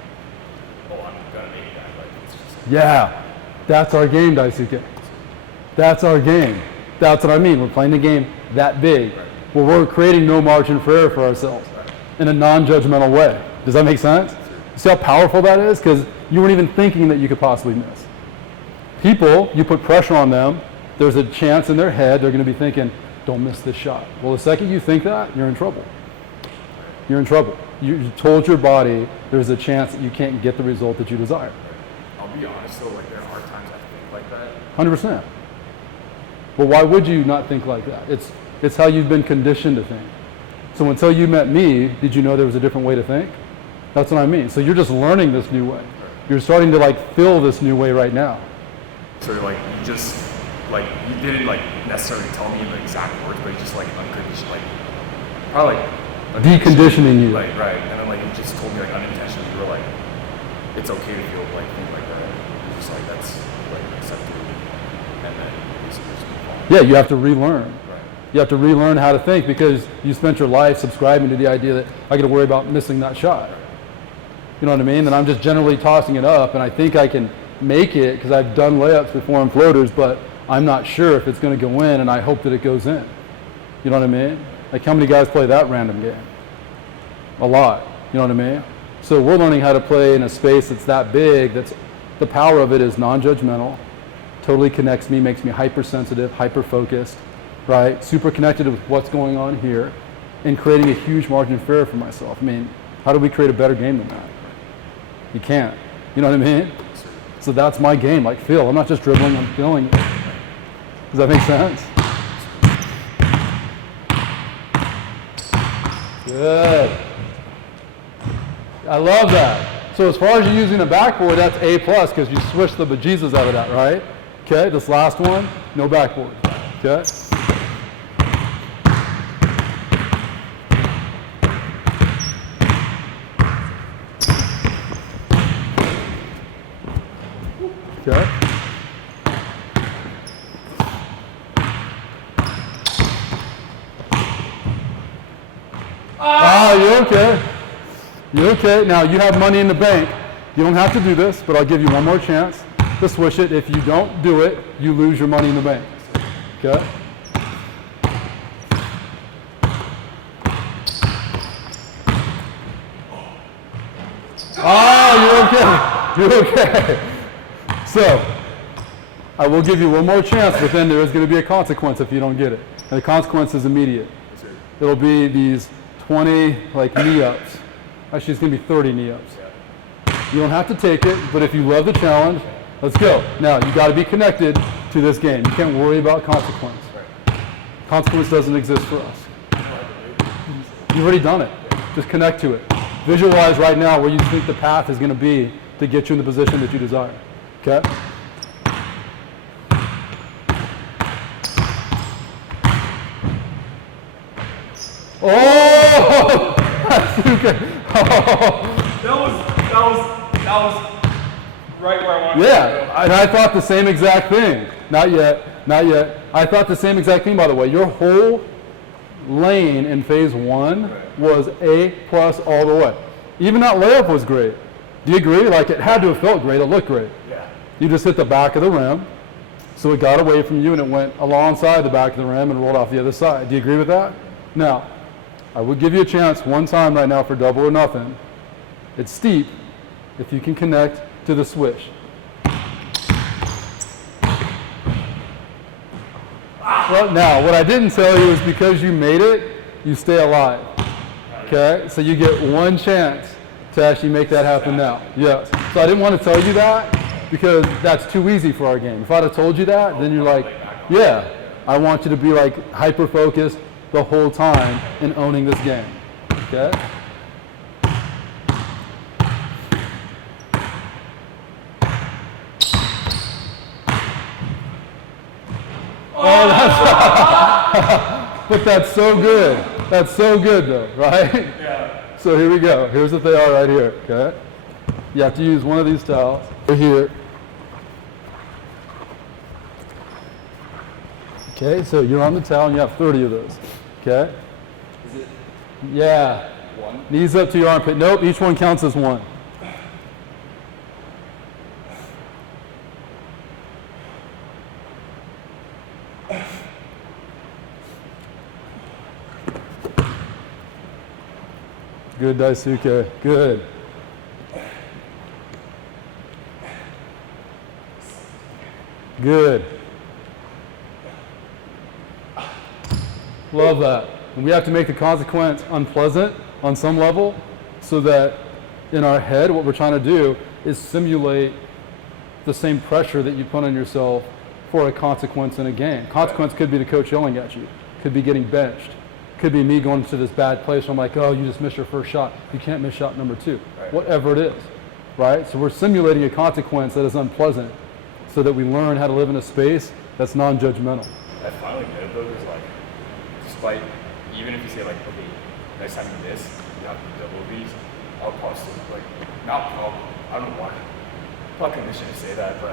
oh, I'm gonna make that. Like, it's just like, Yeah, that's our game, Diasuke. That's our game. That's what I mean. We're playing the game that big, where we're creating no margin for error for ourselves in a non-judgmental way. Does that make sense? See how powerful that is? Because you weren't even thinking that you could possibly miss. People, you put pressure on them, there's a chance in their head they're going to be thinking, don't miss this shot. Well, the second you think that, you're in trouble. You're in trouble. You told your body there's a chance that you can't get the result that you desire. I'll be honest though, like there are times I think like that. 100%. Well, why would you not think like that? It's how you've been conditioned to think. So until you met me, did you know there was a different way to think? That's what I mean. So you're just learning this new way. You're starting to like feel this new way right now. So like you just like you didn't like necessarily tell me the exact words, but you just like unconditioned, like probably like Deconditioning you. Like right, and then like you just told me like unintentionally, you were like, it's okay to feel like think like that. You're just like that's like acceptable, and then basically just move on. Yeah, you have to relearn. Right. You have to relearn how to think because you spent your life subscribing to the idea that I got to worry about missing that shot. You know what I mean? And I'm just generally tossing it up, and I think I can make it because I've done layups before on floaters, but I'm not sure if it's going to go in, and I hope that it goes in. You know what I mean? Like how many guys play that random game? A lot. You know what I mean? So we're learning how to play in a space that's that big, that's the power of it is non-judgmental, totally connects me, makes me hypersensitive, hyper-focused, right? Super connected with what's going on here, and creating a huge margin of error for myself. I mean, how do we create a better game than that? You can't. You know what I mean? So that's my game, like feel. I'm not just dribbling, I'm feeling it. Does that make sense? Good. I love that. So as far as you using the backboard, that's A plus because you switched the bejesus out of that, right? Okay, this last one, no backboard. Okay? Okay. You're okay. You're okay. Now you have money in the bank. You don't have to do this, but I'll give you one more chance to switch it. If you don't do it, you lose your money in the bank. Okay? You're okay. You're okay. So, I will give you one more chance, but then there is going to be a consequence if you don't get it. And the consequence is immediate. It'll be these 20 like knee ups. Actually, it's going to be 30 knee ups. You don't have to take it, but if you love the challenge, let's go. Now, you got to be connected to this game. You can't worry about consequence. Consequence doesn't exist for us. You've already done it. Just connect to it. Visualize right now where you think the path is going to be to get you in the position that you desire. Okay? Oh! Diasuke. Oh. That was right where I wanted to go. Yeah, and I thought the same exact thing. Not yet. I thought the same exact thing, by the way. Your whole lane in phase 1 was A+ all the way. Even that layup was great. Do you agree? Like, it had to have felt great. It looked great. Yeah. You just hit the back of the rim, so it got away from you and it went alongside the back of the rim and rolled off the other side. Do you agree with that? Now, I would give you a chance one time right now for double or nothing. It's steep if you can connect to the swish. Well, now, what I didn't tell you is because you made it, you stay alive. Okay? So you get one chance to actually make that happen now. Yes. So I didn't want to tell you that because that's too easy for our game. If I'd have told you that, then you're like, yeah, I want you to be like hyper-focused the whole time in owning this game. Okay? Oh, but that's so good. That's so good though, right? Yeah. So here we go. Here's what they are right here, okay? You have to use one of these towels. Right here. Okay, so you're on the towel and you have 30 of those, okay? Is it Yeah. 1? Knees up to your armpit. Nope, each one counts as one. Good, Diasuke. Good. Good. Love that. And we have to make the consequence unpleasant on some level so that in our head what we're trying to do is simulate the same pressure that you put on yourself for a consequence in a game. Consequence could be the coach yelling at you, could be getting benched, could be me going to this bad place where I'm like, oh, you just missed your first shot. You can't miss shot number 2. Right. Whatever it is, right? So we're simulating a consequence that is unpleasant so that we learn how to live in a space that's non-judgmental. I finally get it though, because like, despite, even if you say like, okay, next time you miss, you have to double these, I'll probably still, like, not probably, I don't know why. Probably conditioned to say that, but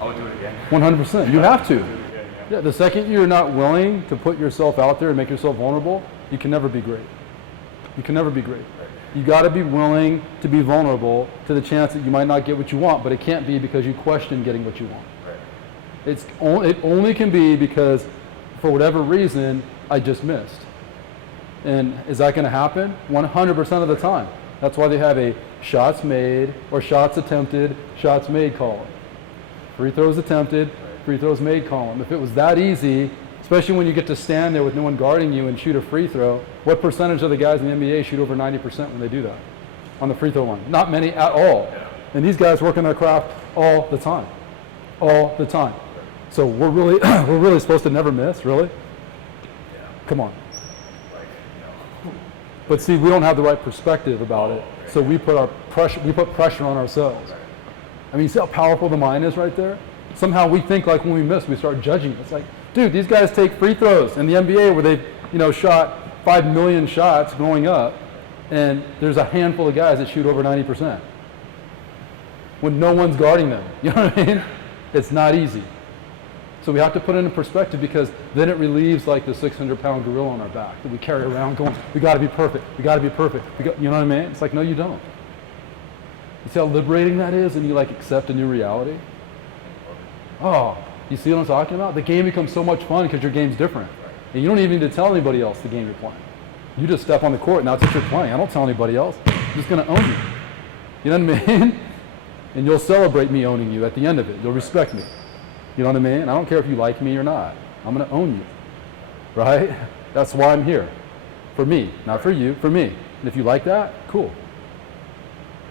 I would do it again. 100%. You have to. Do it again, Yeah, the second you're not willing to put yourself out there and make yourself vulnerable, you can never be great. You can never be great. Right. You got to be willing to be vulnerable to the chance that you might not get what you want, but it can't be because you question getting what you want. Right. It only can be because, for whatever reason, I just missed. And is that going to happen? 100% of the time. That's why they have a shots made or shots attempted, shots made column. Free throws attempted, free throws made column. If it was that easy, especially when you get to stand there with no one guarding you and shoot a free throw, what percentage of the guys in the NBA shoot over 90% when they do that on the free throw line? Not many at all. Yeah. And these guys work on their craft all the time. All the time. So we're really we're really supposed to never miss, really? Yeah. Come on. Like, But see, we don't have the right perspective about it. So we put pressure on ourselves. Right. I mean, you see how powerful the mind is right there? Somehow we think like when we miss, we start judging. It's like, dude, these guys take free throws in the NBA where they've, shot 5 million shots growing up, and there's a handful of guys that shoot over 90% when no one's guarding them. You know what I mean? It's not easy. So we have to put it in perspective because then it relieves like the 600-pound gorilla on our back that we carry around going, we got to be perfect, we got to be perfect. You know what I mean? It's like, no, you don't. You see how liberating that is, and you like accept a new reality? Oh, you see what I'm talking about? The game becomes so much fun because your game's different. And you don't even need to tell anybody else the game you're playing. You just step on the court and that's what you're playing. I don't tell anybody else. I'm just going to own you. You know what I mean? And you'll celebrate me owning you at the end of it. You'll respect me. You know what I mean? I don't care if you like me or not. I'm going to own you. Right? That's why I'm here. For me. Not for you. For me. And if you like that, cool.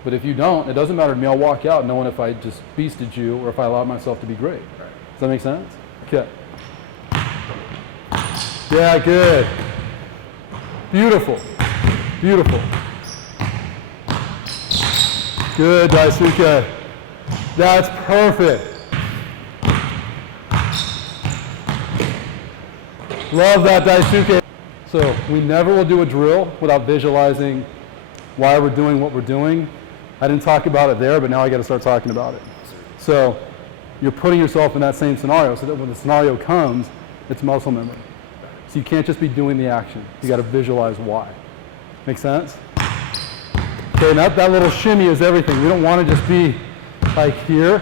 But if you don't, it doesn't matter to me. I'll walk out knowing if I just beasted you or if I allowed myself to be great. Does that make sense? Okay. Yeah, good. Beautiful. Beautiful. Good, Diasuke. That's perfect. Love that, Diasuke. So we never will do a drill without visualizing why we're doing what we're doing. I didn't talk about it there, but now I got to start talking about it. So you're putting yourself in that same scenario so that when the scenario comes, it's muscle memory. So you can't just be doing the action. You got to visualize why. Make sense? Okay, and that little shimmy is everything. We don't want to just be like here.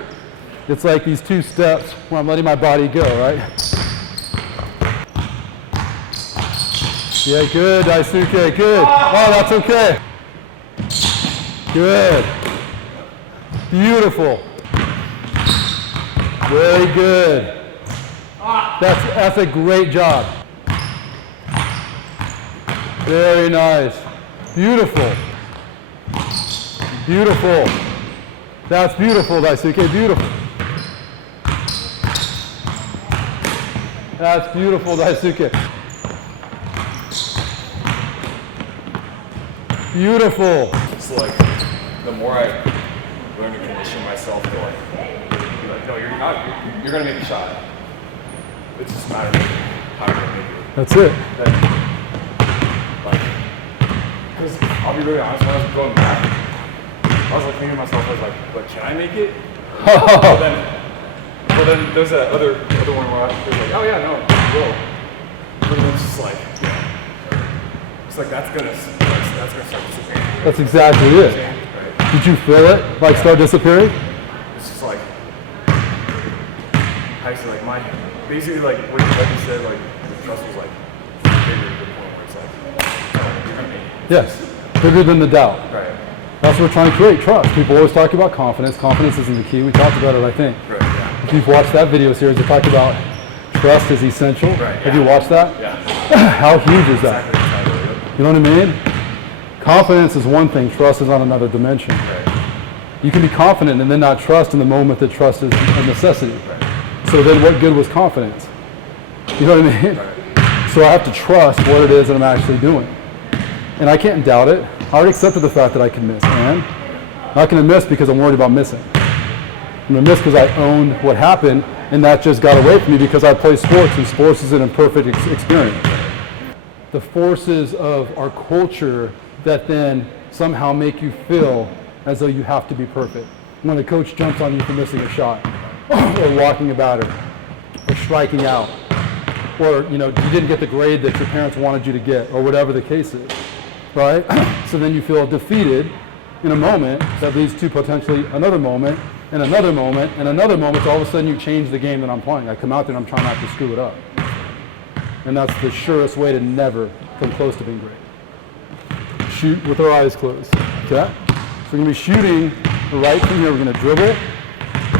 It's like these 2 steps where I'm letting my body go, right? Yeah, good, Diasuke, good. Oh, that's okay. Good. Beautiful. Very good. That's a great job. Very nice. Beautiful. Beautiful. That's beautiful, Diasuke, beautiful. That's beautiful, Diasuke. Beautiful. It's like, the more I learn to condition myself to like, be like, no, you're going to make a shot. It's just a matter of how you're going to make it. That's it. Like, because I'll be really honest, when I was going back, I was like thinking to myself, I was like, but can I make it? But then there's that other one where I was like, oh yeah, no, I will. But then it's just like, it's like that's gonna start disappearing. That's exactly it. Right? Did you feel it like start disappearing? It's just like, actually like basically like what you said, like the trust was like bigger to the point where it's like, you're gonna make it. Yes, bigger than the doubt. Right. That's what we're trying to create, trust. People always talk about confidence. Confidence isn't the key. We talked about it, I think. Right, yeah. If you've watched that video series, they talked about trust is essential. Right, Have you watched that? Yeah. How huge is that? Exactly. You know what I mean? Confidence is one thing, trust is on another dimension. Right. You can be confident and then not trust in the moment that trust is a necessity. Right. So then what good was confidence? You know what I mean? Right. So I have to trust what it is that I'm actually doing. And I can't doubt it. I already accepted the fact that I can miss, and I'm not going to miss because I'm worried about missing. I'm going to miss because I owned what happened, and that just got away from me because I play sports, and sports is an imperfect experience. The forces of our culture that then somehow make you feel as though you have to be perfect. When a coach jumps on you for missing a shot, or walking a batter, or striking out, or you didn't get the grade that your parents wanted you to get, or whatever the case is. Right? So then you feel defeated in a moment that leads to potentially another moment, and another moment, and another moment. So all of a sudden you change the game that I'm playing. I come out there and I'm trying not to screw it up. And that's the surest way to never come close to being great. Shoot with our eyes closed. Okay? So we're going to be shooting right from here. We're going to dribble,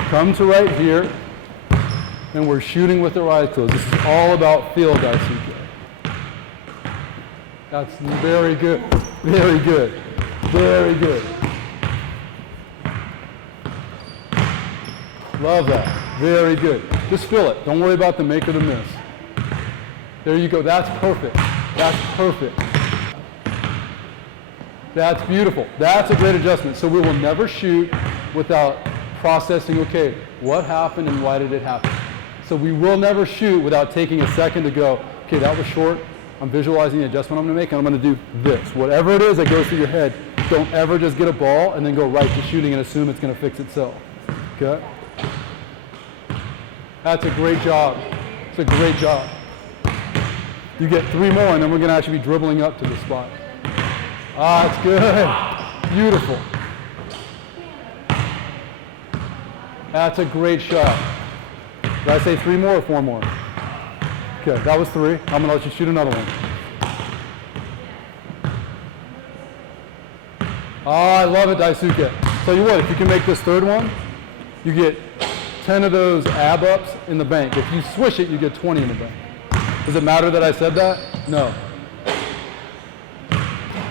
come to right here, and we're shooting with our eyes closed. This is all about feel, Diasuke. That's very good, very good, very good. Love that, very good. Just feel it, don't worry about the make or the miss. There you go, that's perfect, that's perfect. That's beautiful, that's a great adjustment. So we will never shoot without processing, okay, what happened and why did it happen? So we will never shoot without taking a second to go, okay, that was short. I'm visualizing the adjustment I'm going to make, and I'm going to do this. Whatever it is that goes through your head, don't ever just get a ball and then go right to shooting and assume it's going to fix itself. Okay? That's a great job. It's a great job. You get 3 more, and then we're going to actually be dribbling up to the spot. Ah, it's good. Beautiful. That's a great shot. Did I say 3 more or 4 more? Okay, that was 3. I'm going to let you shoot another one. Oh, I love it, Diasuke. Tell you what, if you can make this 3rd one, you get 10 of those ab ups in the bank. If you swish it, you get 20 in the bank. Does it matter that I said that? No.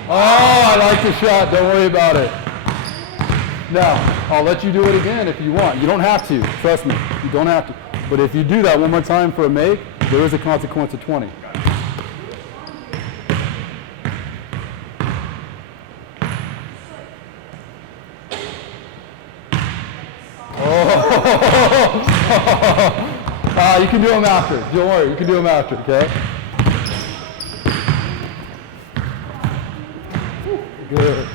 Oh, I like the shot. Don't worry about it. Now, I'll let you do it again if you want. You don't have to. Trust me. You don't have to. But if you do that one more time for a make, there is a consequence of 20. Oh, you can do them after. Don't worry, you can do them after, okay? Good.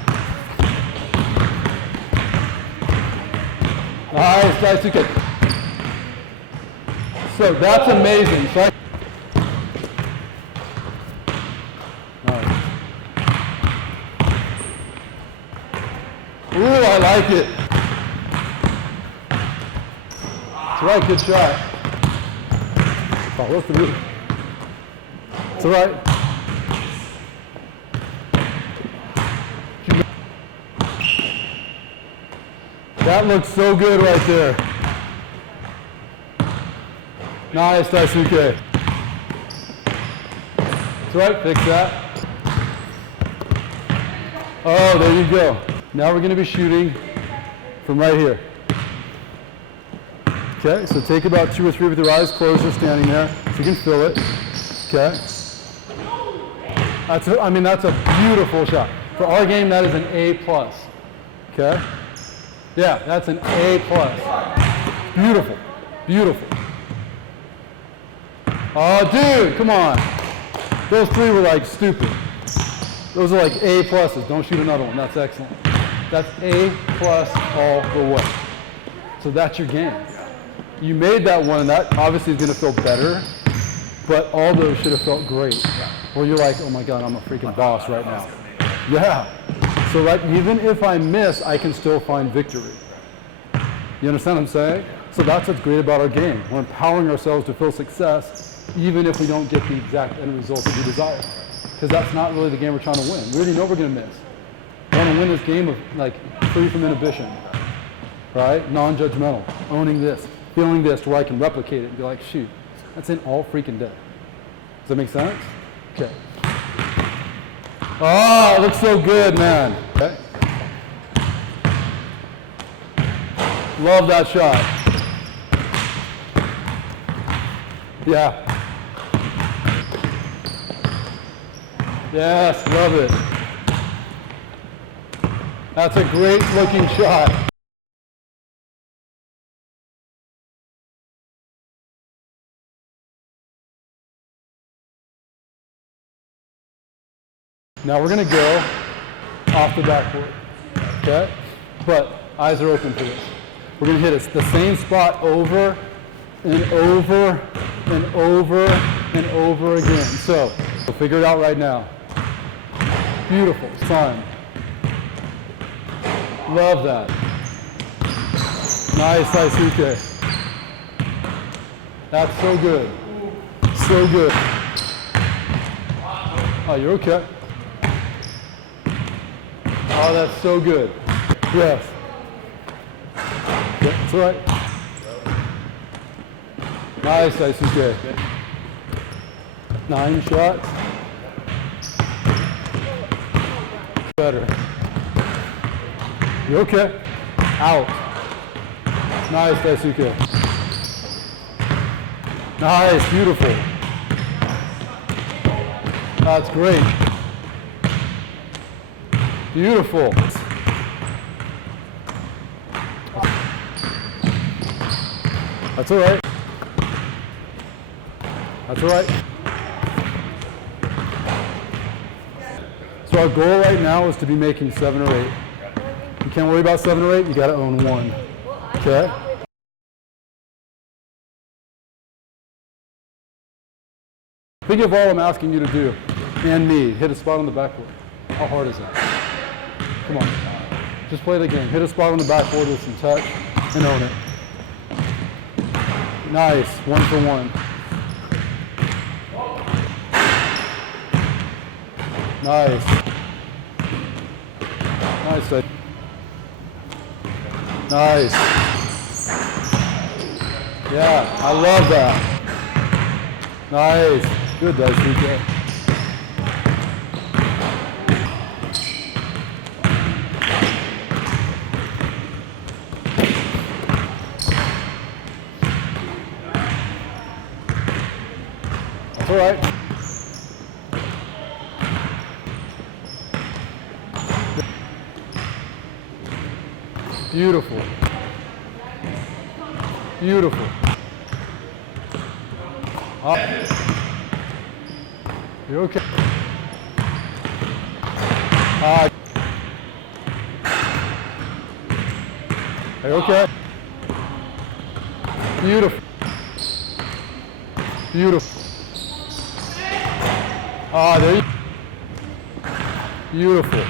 Nice, Diasuke. So that's amazing. So nice. Ooh, I like it. That's right, good shot. Follow through. It's all right. That looks so good right there. Nice, Diasuke. That's right, fix that. Oh, there you go. Now we're going to be shooting from right here. Okay, so take about 2 or 3 with your eyes closed, just standing there, so you can feel it. Okay. That's a beautiful shot. For our game, that is an A+. Okay. Yeah, that's an A+. Beautiful, beautiful. Oh, dude, come on. Those 3 were like stupid. Those are like A+. Don't shoot another one. That's excellent. That's A+ all the way. So that's your game. You made that one, and that obviously is going to feel better, but all those should have felt great. Where you're like, oh my God, I'm a freaking boss right now. Yeah. So like, even if I miss, I can still find victory. You understand what I'm saying? So that's what's great about our game. We're empowering ourselves to feel success, even if we don't get the exact end result that we desire. Because that's not really the game we're trying to win. We already know we're going to miss. We want to win this game of like free from inhibition, right? Non-judgmental, owning this, feeling this, where I can replicate it and be like, shoot, that's in all freaking day. Does that make sense? Okay. Oh, it looks so good, man. Okay. Love that shot. Yeah. Yes, love it. That's a great looking shot. Now we're going to go off the backboard, okay? But eyes are open to this. We're going to hit it the same spot over and over and over and over again. So we'll figure it out right now. Beautiful, son. Love that. Nice, Diasuke. That's so good. So good. Oh, you're okay. Oh, that's so good. Yes. Yeah, that's all right. Nice, Diasuke. 9 shots. Better. You okay? Out. Nice, Diasuke. Nice, beautiful. That's great. Beautiful. That's all right. That's all right. So our goal right now is to be making 7 or 8. You can't worry about 7 or 8, you got to own 1. Okay? Think of all I'm asking you to do, and me. Hit a spot on the backboard. How hard is that? Come on. Just play the game. Hit a spot on the backboard with some touch and own it. Nice. 1 for 1. Nice. Nice. Nice. Yeah, I love that. Nice. Good, Diasuke. That's all right. Beautiful. Beautiful. Up. You're okay. Hey, okay. Beautiful. Beautiful. There you go. Beautiful.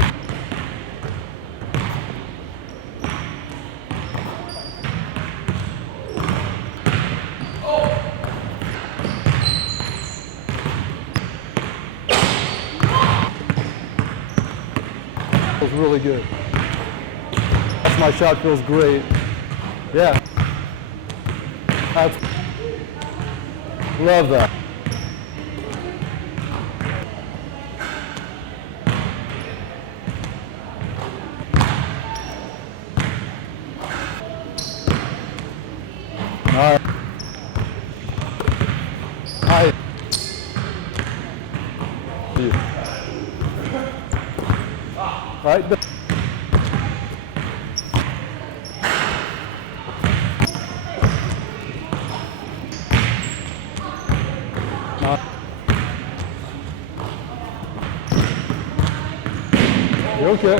Feels really good. My shot feels great. Yeah. Love that. All right. Hi. All right. You're okay.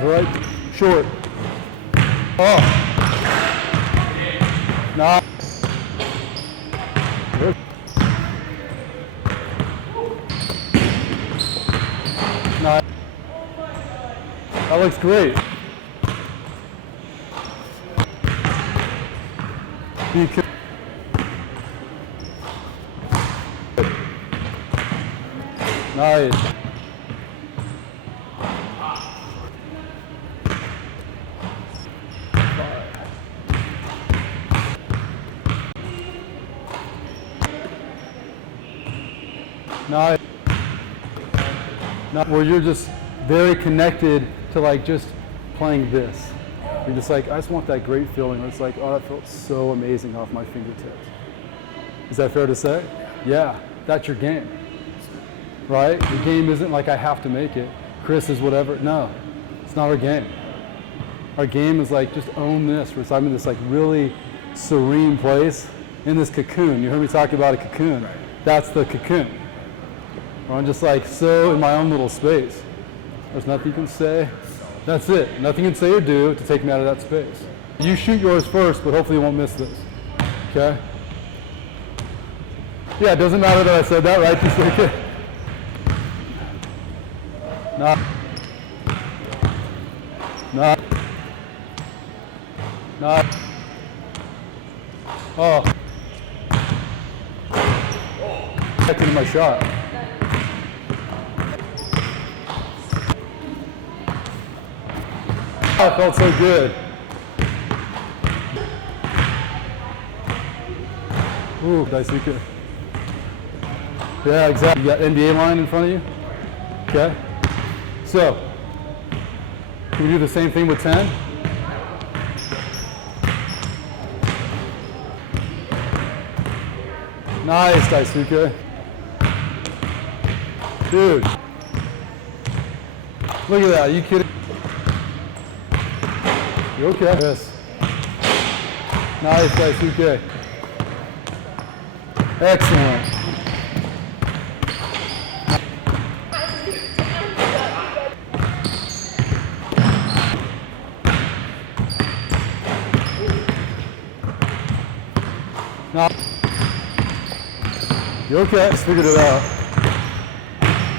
All right. Short. Oh. Nah. Good. Nah. That looks great. You can. Nice. Nice. Where you're just very connected to like just playing this. You're just like, I just want that great feeling. It's like, oh, that felt so amazing off my fingertips. Is that fair to say? Yeah, that's your game. Right? The game isn't like I have to make it. Chris is whatever. No, it's not our game. Our game is like just own this. Where I'm in this like really serene place in this cocoon. You heard me talk about a cocoon. That's the cocoon. Where I'm just like so in my own little space. There's nothing you can say. That's it. Nothing you can say or do to take me out of that space. You shoot yours first, but hopefully you won't miss this. Okay? Yeah, it doesn't matter that I said that, right? Just like it. Not. Oh. Back into my shot. Oh, it felt so good. Ooh, Diasuke. Yeah, exactly. You got NBA line in front of you? Okay. So, can we do the same thing with 10? Nice, Diasuke. Dude. Look at that. Are you kidding? You okay? Yes. Nice, Diasuke. Excellent. No. You okay? Just figured it out.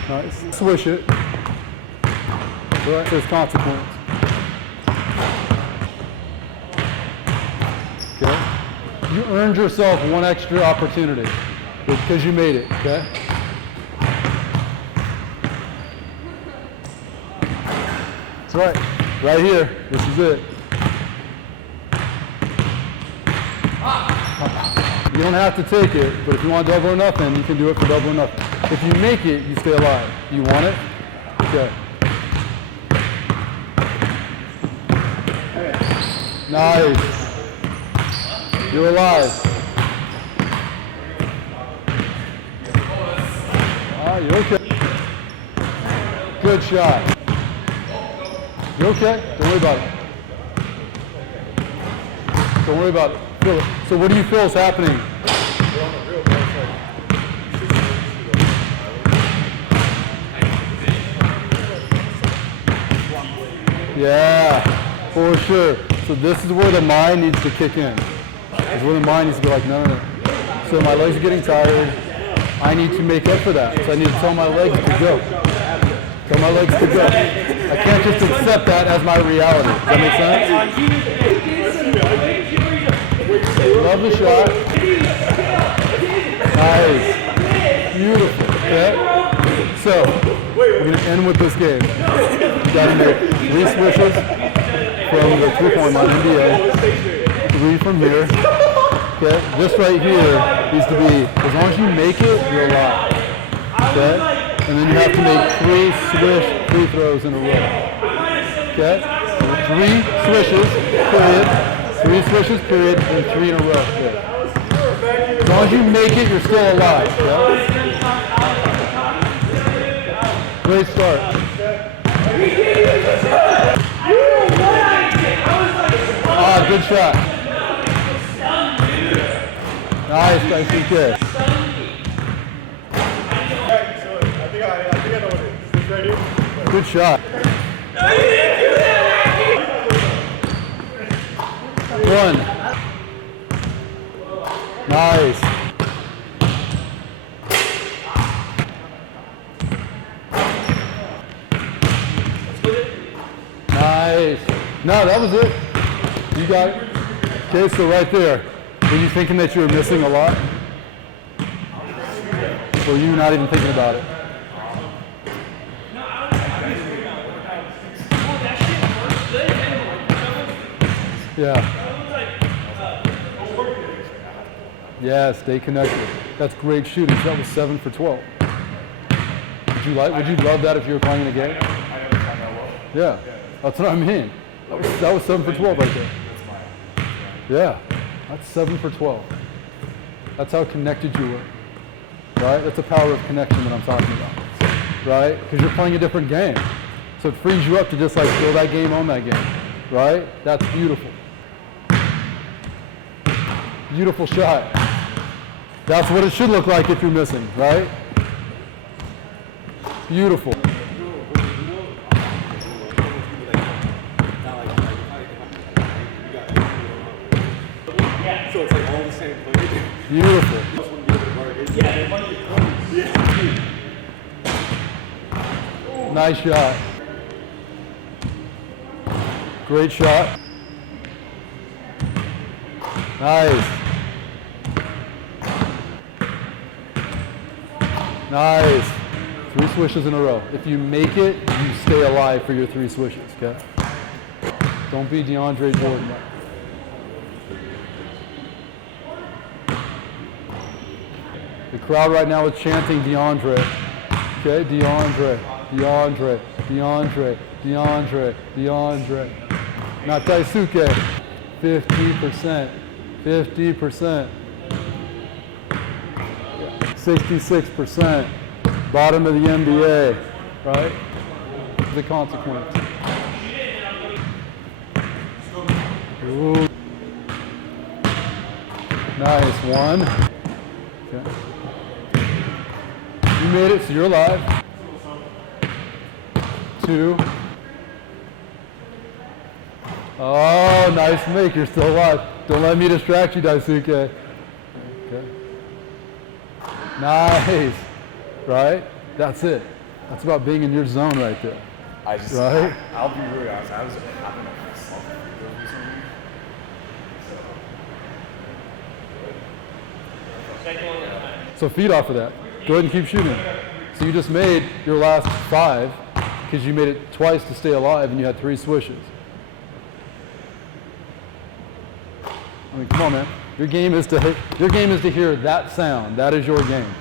Nice. Swish it. Right. There's consequence. Okay. You earned yourself one extra opportunity because you made it. Okay. That's right. Right here. This is it. You don't have to take it, but if you want double or nothing, you can do it for double or nothing. If you make it, you stay alive. You want it? Okay. Nice. You're alive. Ah, you're okay. Good shot. You're okay? Don't worry about it. Don't worry about it. Feel it. So what do you feel is happening? Yeah, for sure. So this is where the mind needs to kick in. This is where the mind needs to be like, no, no, no. So my legs are getting tired. I need to make up for that. So I need to tell my legs to go. Tell my legs to go. I can't just accept that as my reality. Does that make sense? Love the shot. Nice. Beautiful. Okay? So, we're going to end with this game. Got to make 3 swishes from the 3-point line, NBA. 3 from here. Okay? This right here needs to be, as long as you make it, you're alive. Okay? And then you have to make 3 swish free throws in a row. Okay? So 3 swishes, period. 3 swishes, period, and 3 in a row. Good. As long as you make it, you're still alive. Okay? Great start. Ah, good shot. Nice, Diasuke. Good shot. 1. Nice. Nice. No, that was it. You got it. Okay, so right there. Were you thinking that you were missing a lot? Or were you not even thinking about it? Yeah. Yeah, stay connected. That's great shooting. That was 7 for 12. Would you love that if you were playing in a game? Yeah, that's what I mean. That was 7 for 12 right there. Yeah, that's 7 for 12. That's how connected you were, right? That's the power of connection that I'm talking about, right? Because you're playing a different game. So it frees you up to just like throw that game on that game, right? That's beautiful. Beautiful shot. That's what it should look like if you're missing, right? Beautiful. So it's like all the same play. Beautiful. Nice shot. Great shot. Nice. Nice. 3 swishes in a row. If you make it, you stay alive for your 3 swishes, okay? Don't be DeAndre Jordan. The crowd right now is chanting DeAndre. Okay, DeAndre, DeAndre, DeAndre, DeAndre, DeAndre. Not Diasuke. 50%. 50%. 66%. Bottom of the NBA. Right? The consequence. Ooh. Nice. 1. Okay. You made it, so you're alive. 2. Oh, nice make. You're still alive. Don't let me distract you, Diasuke. Okay. Nice. Right? That's it. That's about being in your zone right there. Right? I'll be really honest. I was having a slump recently. So feed off of that. Go ahead and keep shooting. So you just made your last 5 because you made it twice to stay alive and you had 3 swishes. I mean, come on, man. Your game is to hear that sound. That is your game.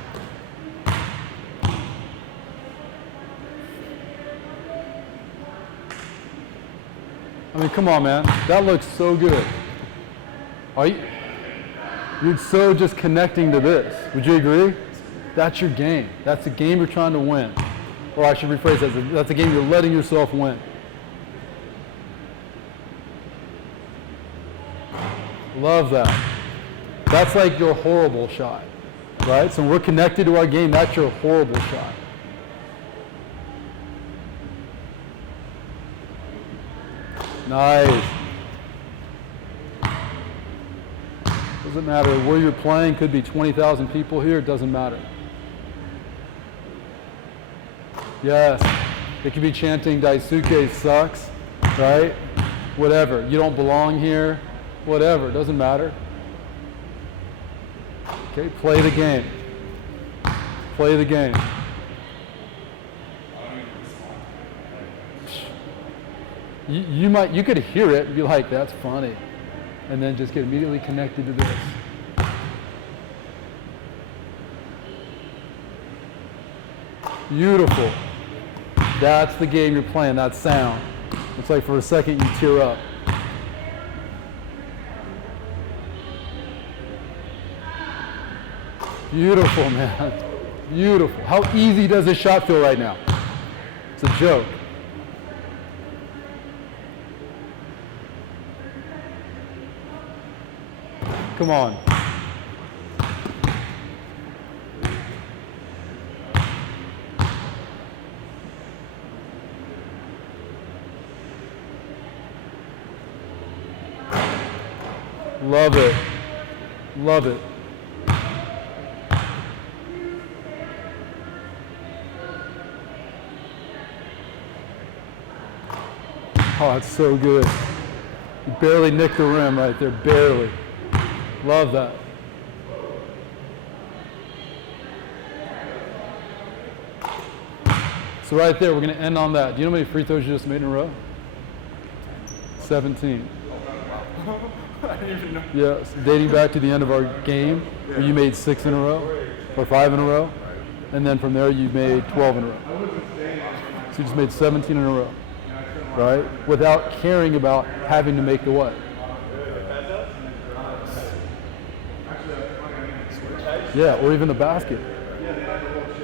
I mean, come on, man. That looks so good. You're so just connecting to this. Would you agree? That's your game. That's the game you're trying to win. Or I should rephrase that. That's the game you're letting yourself win. Love that. That's like your horrible shot, right? So when we're connected to our game, that's your horrible shot. Nice. Doesn't matter where you're playing, could be 20,000 people here, it doesn't matter. Yes, it could be chanting Diasuke sucks, right? Whatever, you don't belong here, whatever, it doesn't matter. Okay, play the game. Play the game. You could hear it and be like, that's funny. And then just get immediately connected to this. Beautiful. That's the game you're playing, that sound. It's like for a second you tear up. Beautiful, man. Beautiful. How easy does this shot feel right now? It's a joke. Come on. Love it. Love it. Oh, that's so good. You barely nicked the rim right there, barely. Love that. So right there, we're going to end on that. Do you know how many free throws you just made in a row? 17. I didn't even know. Yes, dating back to the end of our game, where you made 6 in a row, or 5 in a row, and then from there you made 12 in a row. So you just made 17 in a row, right? Without caring about having to make the what? Yeah, or even the basket.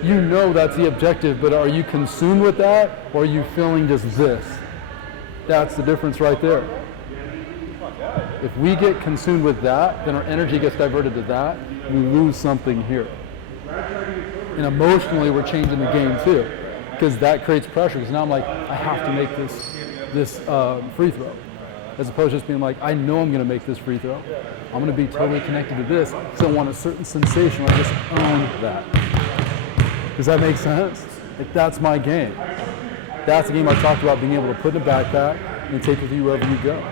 You know that's the objective, but are you consumed with that, or are you feeling just this? That's the difference right there. If we get consumed with that, then our energy gets diverted to that, we lose something here. And emotionally, we're changing the game too, because that creates pressure. Because now I'm like, I have to make this free throw, as opposed to just being like, I know I'm going to make this free throw. I'm going to be totally connected to this, because I want a certain sensation. I just own that. Does that make sense? Like, that's my game. That's the game I talked about, being able to put in a backpack and take with you wherever you go.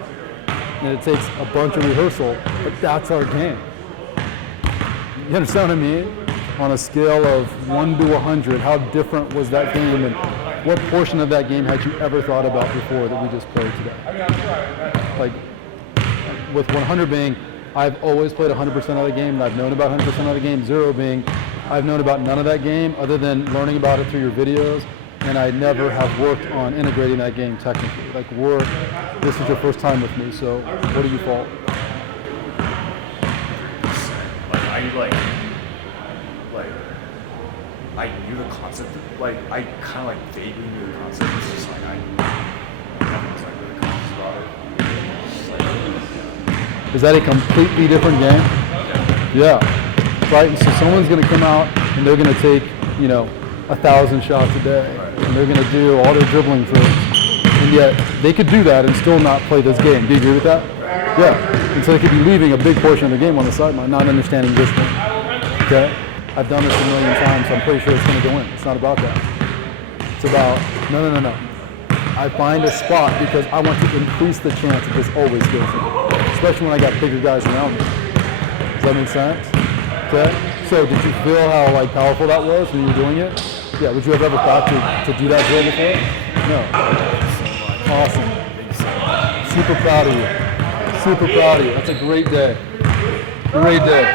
And it takes a bunch of rehearsal, but that's our game. You understand what I mean? On a scale of 1 to 100, how different was that game, and what portion of that game had you ever thought about before that we just played today? Like, with 100 being, I've always played 100% of the game, and I've known about 100% of the game. 0 being, I've known about none of that game other than learning about it through your videos, and I never have worked on integrating that game technically. Like, this is your first time with me, so what do you fault? I knew the concept. I kind of vaguely knew the concept. It's just like I was really conscious about it. Is that a completely different game? Yeah. Right. And so someone's going to come out and they're going to take 1,000 shots a day, and they're going to do all their dribbling things, and yet they could do that and still not play this game. Do you agree with that? Yeah. And so they could be leaving a big portion of the game on the sideline, not understanding this thing. Okay. I've done this a million times, so I'm pretty sure it's going to go in. It's not about that. It's about, no. I find a spot because I want to increase the chance that this always goes in, especially when I got bigger guys around me. Does that make sense? Okay? So did you feel how powerful that was when you were doing it? Yeah, would you have ever thought to do that drill before? No. Awesome. Super proud of you. Super proud of you. That's a great day. Great day.